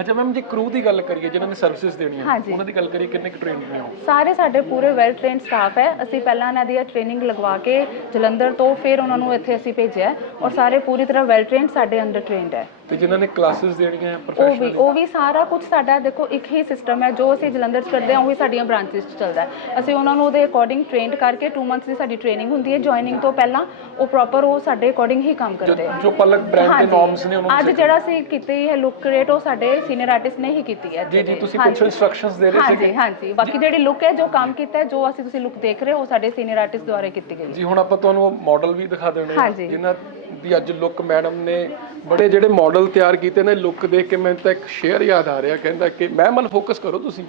ਅੱਛਾ ਮੈਮ ਜੇ ਕਰੂ ਦੀ ਗੱਲ ਕਰੀਏ ਜਿਨ੍ਹਾਂ ਨੇ ਸਰਵਿਸਿਜ਼ ਦੇਣੀਆਂ ਹਾਂਜੀ। ਉਹਨਾਂ ਦੀ ਗੱਲ ਕਰੀਏ ਕਿੰਨੇ ਕੁ ਟ੍ਰੇਨਡ ਨੇ ਉਹ? ਸਾਰੇ ਸਾਡੇ ਪੂਰੇ ਵੈਲ ਟ੍ਰੇਨਡ ਸਟਾਫ ਹੈ। ਅਸੀਂ ਪਹਿਲਾਂ ਇਹਨਾਂ ਦੀ ਟ੍ਰੇਨਿੰਗ ਲਗਵਾ ਕੇ ਜਲੰਧਰ ਤੋਂ ਫਿਰ ਉਹਨਾਂ ਨੂੰ ਇੱਥੇ ਅਸੀਂ ਭੇਜਿਆ ਔਰ ਸਾਰੇ ਪੂਰੀ ਤਰ੍ਹਾਂ ਵੈਲ ਟ੍ਰੇਨਡ ਸਾਡੇ ਅੰਡਰ ਟ੍ਰੇਨਡ ਹੈ। ਤੇ ਜਿਨ੍ਹਾਂ ਨੇ ਕਲਾਸਿਸ ਦੇਣੀਆਂ ਉਹ ਵੀ ਪ੍ਰੋਫੈਸ਼ਨਲ ਉਹ ਵੀ ਸਾਰਾ ਕੁਝ ਸਾਡਾ ਦੇਖੋ ਇੱਕ ਹੀ ਸਿਸਟਮ ਹੈ। ਜੋ ਅਸੀਂ ਜਲੰਧਰ 'ਚ ਕਰਦੇ ਹਾਂ ਉਹ ਸਾਡੀਆਂ ਬ੍ਰਾਂਚਿਸ 'ਚ ਚੱਲਦਾ ਹੈ। ਅਸੀਂ ਉਹਨਾਂ ਨੂੰ ਉਹਦੇ ਅਕੋਰਡਿੰਗ ਟ੍ਰੇਨਡ ਕਰਕੇ 2 ਮੰਥਸ ਦੀ ਸਾਡੀ ਟ੍ਰੇਨਿੰਗ ਹੁੰਦੀ ਹੈ। ਜੁਆਇਨਿੰਗ ਤੋਂ ਪਹਿਲਾਂ ਉਹ ਪ੍ਰੋਪਰ ਉਹ ਸਾਡੇ ਅਕੋਰਡਿੰਗ ਹੀ ਕੰਮ ਕਰਦੇ ਆ। ਜੋ ਪਲਕ ਬ੍ਰਾਂਡ ਦੇ ਨਾਰਮਸ ਨੇ ਉਹਨਾਂ ਅੱਜ ਜਿਹੜਾ ਅਸੀਂ ਕੀਤੀ ਹੈ ਲੁੱਕ ਕ੍ਰੀਏਟ ਉਹ ਸਾਡੇ ਸੀਨੀਅਰ ਆਰਟਿਸਟ ਨੇ ਹੀ ਕੀਤੀ ਹੈ। ਜੀ ਜੀ ਤੁਸੀਂ ਹਾਂਜੀ। ਕੁਝ ਇਨਸਟਰਕਸ਼ਨਸ ਦੇ ਰਹੇ ਸੀਗੇ? ਹਾਂਜੀ। ਹਾਂਜੀ ਬਾਕੀ ਜਿਹੜੀ ਲੁੱਕ ਹੈ ਜੋ ਕੰਮ ਕੀਤਾ ਹੈ ਜੋ ਅਸੀਂ ਤੁਸੀਂ ਲੁੱਕ ਦੇਖ ਰਹੇ ਹੋ ਉਹ ਸਾਡੇ ਸੀਨੀਅਰ ਆਰਟਿਸਟ ਦੁਆਰਾ ਕੀਤੀ ਗਈ ਹੈ। ਜੀ ਹੁਣ ਆਪਾਂ ਤੁਹਾਨੂੰ ਮਾਡਲ ਵੀ ਦਿਖਾ ਦੇਣੇ ਆ ਹਾਂਜੀ। ਜਿਨ੍ਹਾਂ ਦੀ ਅੱਜ ਲੁੱਕ ਮੈਡਮ ਨੇ ਬੜੇ ਜਿਹੜੇ ਮਾਡਲ ਤਿਆਰ ਕੀਤੇ ਨੇ ਲੁੱਕ ਦੇਖ ਕੇ ਮੈਨੂੰ ਤਾਂ ਇੱਕ ਸ਼ੇਅਰ ਯਾਦ ਆ ਰਿਹਾ, ਕਹਿੰਦਾ ਕਿ ਮੈਂ ਫੋਕਸ ਕਰੋ ਤੁਸੀਂ।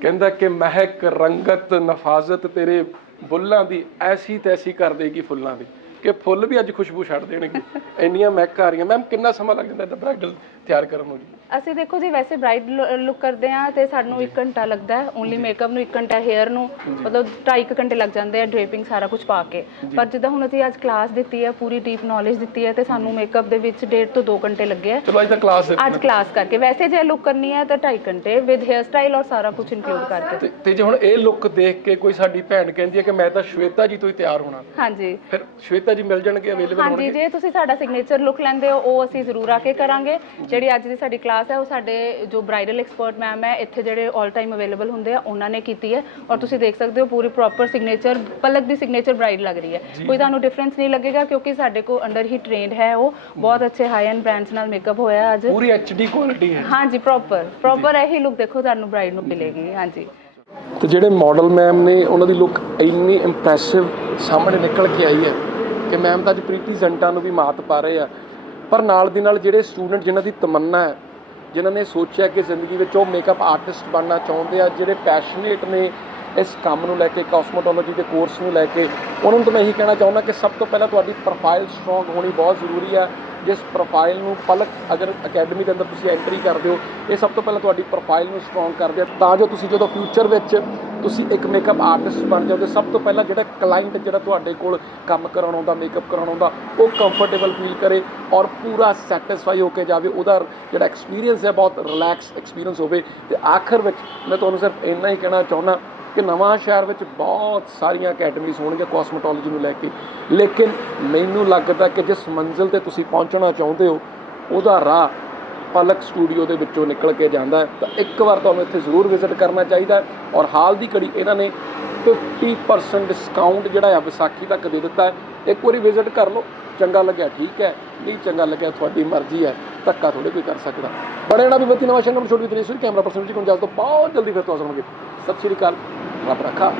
ਕਹਿੰਦਾ ਕਿ ਮਹਿਕ ਰੰਗਤ, ਨਫਾਜ਼ਤ ਤੇਰੇ ਬੁੱਲਾਂ ਦੀ, ਐਸੀ ਤੈਸੀ ਕਰ ਦੇਗੀ ਫੁੱਲਾਂ ਦੀ। ਕਿ ਫੁੱਲ ਵੀ ਅੱਜ ਖੁਸ਼ਬੂ ਛੱਡ ਦੇਣਗੇ। ਇੰਨੀਆਂ ਮਹਿਕ ਆ ਰਹੀਆਂ। ਮੈਮ ਕਿੰਨਾ ਸਮਾਂ ਲੱਗ ਜਾਂਦਾ ਇਹਦਾ ਬ੍ਰਾਈਡਲ ਤਿਆਰ ਕਰਨ ਨੂੰ ਜੀ? ਅਸੀਂ ਦੇਖੋ ਜੀ ਵੈਸੇ ਬ੍ਰਾਈਡ ਲੁੱਕ ਕਰਦੇ ਆ ਤੇ ਸਾਨੂੰ 1 ਘੰਟਾ ਲੱਗਦਾ ਹੈ। ਓਨਲੀ ਮੇਕਅਪ ਨੂੰ 1 ਘੰਟਾ ਹੇਅਰ ਨੂੰ ਮਤਲਬ 2.5 ਘੰਟੇ ਲੱਗ ਜਾਂਦੇ ਆ ਡ੍ਰੇਪਿੰਗ ਸਾਰਾ ਕੁਝ ਪਾ ਕੇ। ਪਰ ਜਿੱਦਾਂ ਹੁਣ ਅਸੀਂ ਅੱਜ ਕਲਾਸ ਦਿੱਤੀ ਹੈ ਪੂਰੀ ਡੀਪ ਨੌਲੇਜ ਦਿੱਤੀ ਹੈ ਤੇ ਸਾਨੂੰ ਮੇਕਅਪ ਦੇ ਵਿੱਚ 1.5 ਤੋਂ 2 ਘੰਟੇ ਲੱਗੇ ਆ। ਚਲੋ ਅੱਜ ਤਾਂ ਕਲਾਸ ਅੱਜ ਕਲਾਸ ਕਰਕੇ। ਵੈਸੇ ਜੇ ਲੁੱਕ ਕਰਨੀ ਹੈ ਤਾਂ 2.5 ਘੰਟੇ ਵਿਦ ਹੇਅਰ ਸਟਾਈਲ ਔਰ ਸਾਰਾ ਕੁਝ ਇਨਕਲੂਡ ਕਰਕੇ। ਤੇ ਤੇ ਜੇ ਹੁਣ ਇਹ ਲੁੱਕ ਦੇਖ ਕੇ ਕੋਈ ਸਾਡੀ ਭੈਣ ਕਹਿੰਦੀ ਹੈ ਕਿ ਮੈਂ ਤਾਂ ਸ਼ਵੇਤਾ ਜੀ ਤੋਂ ਹੀ ਤਿਆਰ ਹੋਣਾ। ਹਾਂਜੀ। ਫਿਰ ਸ਼ਵੇਤਾ ਜੀ ਮਿਲ ਜਾਣਗੇ ਅਵੇਲੇਬਲ ਹਾਂਜੀ ਹੋਣਗੇ। ਜੇ ਤੁਸੀਂ ਸਾਡਾ ਸਿਗਨੇਚਰ ਲੁੱਕ ਲੈਂਦੇ ਹੋ ਉਹ ਅਸੀਂ ਜ਼ਰੂਰ ਆ ਕੇ ਕਰਾਂਗੇ। ਜਿਹੜੀ ਅੱਜ ਦੀ ਸਾਡੀ ਕਲਾਸ ਹੈ ਉਹ ਸਾਡੇ ਜੋ ਬ੍ਰਾਈਡਲ ਐਕਸਪਰਟ ਮੈਮ ਹੈ ਇੱਥੇ ਜਿਹੜੇ 올 ਟਾਈਮ ਅਵੇਲੇਬਲ ਹੁੰਦੇ ਆ ਉਹਨਾਂ ਨੇ ਕੀਤੀ ਹੈ। ਔਰ ਤੁਸੀਂ ਦੇਖ ਸਕਦੇ ਹੋ ਪੂਰੀ ਪ੍ਰੋਪਰ ਸਿਗਨੇਚਰ ਪਲਕ ਦੀ ਸਿਗਨੇਚਰ ਬ੍ਰਾਈਡ ਲੱਗ ਰਹੀ ਹੈ। ਕੋਈ ਤੁਹਾਨੂੰ ਡਿਫਰੈਂਸ ਨਹੀਂ ਲੱਗੇਗਾ ਕਿਉਂਕਿ ਸਾਡੇ ਕੋਲ ਅੰਡਰ ਹੀ ਟ੍ਰੇਨਡ ਹੈ ਉਹ। ਬਹੁਤ ਅੱਛੇ ਹਾਈ ਐਂਡ ਬ੍ਰਾਂਡਸ ਨਾਲ ਮੇਕਅਪ ਹੋਇਆ ਅੱਜ। ਪੂਰੀ ਐਚਡੀ ਕੁਆਲਿਟੀ ਹੈ। ਹਾਂਜੀ ਪ੍ਰੋਪਰ ਪ੍ਰੋਪਰ ਇਹੀ ਲੁੱਕ ਦੇਖੋ ਤੁਹਾਨੂੰ ਬ੍ਰਾਈਡ ਨੂੰ ਮਿਲੇਗੀ। ਹਾਂਜੀ। ਤੇ ਜਿਹੜੇ ਮਾਡਲ ਮੈਮ ਨੇ ਉਹਨਾਂ ਦੀ ਲੁੱਕ ਇੰਨੀ ਇੰਪ੍ਰੈਸਿਵ ਸਾਹਮਣੇ ਨਿਕਲ ਕੇ ਆਈ ਹੈ। ਕਿ ਮੈਮ ਤਾਂ ਅੱਜ ਪ੍ਰੀਤੀ ਜ਼ੰਟਾ ਨੂੰ ਵੀ ਮਾਤ ਪਾ ਰਹੇ ਆ। ਪਰ ਨਾਲ ਦੀ ਨਾਲ ਜਿਹੜੇ ਸਟੂਡੈਂਟ ਜਿਨ੍ਹਾਂ ਦੀ ਤਮੰਨਾ ਹੈ, ਜਿਨ੍ਹਾਂ ਨੇ ਸੋਚਿਆ ਕਿ ਜ਼ਿੰਦਗੀ ਵਿੱਚ ਉਹ ਮੇਕਅਪ ਆਰਟਿਸਟ ਬਣਨਾ ਚਾਹੁੰਦੇ ਆ, ਜਿਹੜੇ ਪੈਸ਼ਨੇਟ ਨੇ ਇਸ ਕੰਮ ਨੂੰ ਲੈ ਕੇ ਕਾਸਮੈਟੋਲੋਜੀ ਦੇ ਕੋਰਸ ਨੂੰ ਲੈ ਕੇ, ਉਹਨਾਂ ਨੂੰ ਤਾਂ ਮੈਂ ਇਹੀ ਕਹਿਣਾ ਚਾਹੁੰਦਾ ਕਿ ਸਭ ਤੋਂ ਪਹਿਲਾਂ ਤੁਹਾਡੀ ਪ੍ਰੋਫਾਈਲ ਸਟਰੋਂਗ ਹੋਣੀ ਬਹੁਤ ਜ਼ਰੂਰੀ ਆ। ਜਿਸ ਪ੍ਰੋਫਾਈਲ ਨੂੰ ਪਲਕ ਅਗਰ ਅਕੈਡਮੀ ਦੇ ਅੰਦਰ ਤੁਸੀਂ ਐਂਟਰੀ ਕਰਦੇ ਹੋ, ਇਹ ਸਭ ਤੋਂ ਪਹਿਲਾਂ ਤੁਹਾਡੀ ਪ੍ਰੋਫਾਈਲ ਨੂੰ ਸਟਰੋਂਗ ਕਰਦੇ ਆ। ਤਾਂ ਜੋ ਤੁਸੀਂ ਜਦੋਂ ਫਿਊਚਰ ਵਿੱਚ ਤੁਸੀਂ ਇੱਕ ਮੇਕਅਪ ਆਰਟਿਸਟ ਬਣ ਜਾਓਗੇ, ਸਭ ਤੋਂ ਪਹਿਲਾਂ ਜਿਹੜਾ ਕਲਾਇੰਟ ਜਿਹੜਾ ਤੁਹਾਡੇ ਕੋਲ ਕੰਮ ਕਰਾਉਣ ਆਉਂਦਾ ਮੇਕਅਪ ਕਰਾਉਣ ਆਉਂਦਾ, ਉਹ ਕੰਫਰਟੇਬਲ ਫੀਲ ਕਰੇ ਔਰ ਪੂਰਾ ਸੈਟੀਸਫਾਈ ਹੋ ਕੇ ਜਾਵੇ। ਉਹਦਾ ਜਿਹੜਾ ਐਕਸਪੀਰੀਅੰਸ ਹੈ, ਬਹੁਤ ਰਿਲੈਕਸ ਐਕਸਪੀਰੀਅੰਸ ਹੋਵੇ। ਤੇ ਆਖਰ ਵਿੱਚ ਮੈਂ ਤੁਹਾਨੂੰ ਸਿਰਫ ਇੰਨਾ ਹੀ ਕਹਿਣਾ ਚਾਹੁੰਦਾ ਕਿ ਨਵਾਂ ਸ਼ਹਿਰ ਵਿੱਚ ਬਹੁਤ ਸਾਰੀਆਂ ਅਕੈਡਮੀਜ਼ ਹੋਣਗੀਆਂ ਕਾਸਮੈਟੋਲੋਜੀ ਨੂੰ ਲੈ ਕੇ। ਲੇਕਿਨ ਮੈਨੂੰ ਲੱਗਦਾ ਕਿ ਜਿਸ ਮੰਜ਼ਿਲ ਤੇ ਤੁਸੀਂ ਪਹੁੰਚਣਾ ਚਾਹੁੰਦੇ ਹੋ, ਉਹਦਾ ਰਾਹ ਪਲਕ ਸਟੂਡੀਓ ਦੇ ਵਿੱਚੋਂ ਨਿਕਲ ਕੇ ਜਾਂਦਾ ਤਾਂ ਇੱਕ ਵਾਰ ਤੁਹਾਨੂੰ ਇੱਥੇ ਜ਼ਰੂਰ ਵਿਜ਼ਿਟ ਕਰਨਾ ਚਾਹੀਦਾ ਔਰ ਹਾਲ ਦੀ ਘੜੀ ਇਹਨਾਂ ਨੇ 50% ਡਿਸਕਾਊਂਟ ਜਿਹੜਾ ਆ ਵਿਸਾਖੀ ਤੱਕ ਦੇ ਦਿੱਤਾ ਹੈ। ਇੱਕ ਵਾਰੀ ਵਿਜ਼ਿਟ ਕਰ ਲਓ। ਚੰਗਾ ਲੱਗਿਆ, ਠੀਕ ਹੈ। ਨਹੀਂ ਚੰਗਾ ਲੱਗਿਆ, ਤੁਹਾਡੀ ਮਰਜ਼ੀ ਹੈ, ਧੱਕਾ ਥੋੜੇ ਕੋਈ ਕਰ ਸਕਦਾ। ਬੜੇ ਨਾ ਵੀ ਬੱਤੀ ਨਵਾਂ ਸ਼ੰਗਮ ਛੋਟੀ ਤਰੀ ਕੈਮਰਾ ਪਰਸਨ ਜੀ ਕੋਲ, ਜਲਦ ਤੋਂ ਬਹੁਤ ਜਲਦੀ ਫਿਰ ਤੋਂ ਹਾਜ਼ਰ ਸਤਿ ਸ਼੍ਰੀ ਅਕਾਲ, ਰੱਬ ਰੱਖਾ।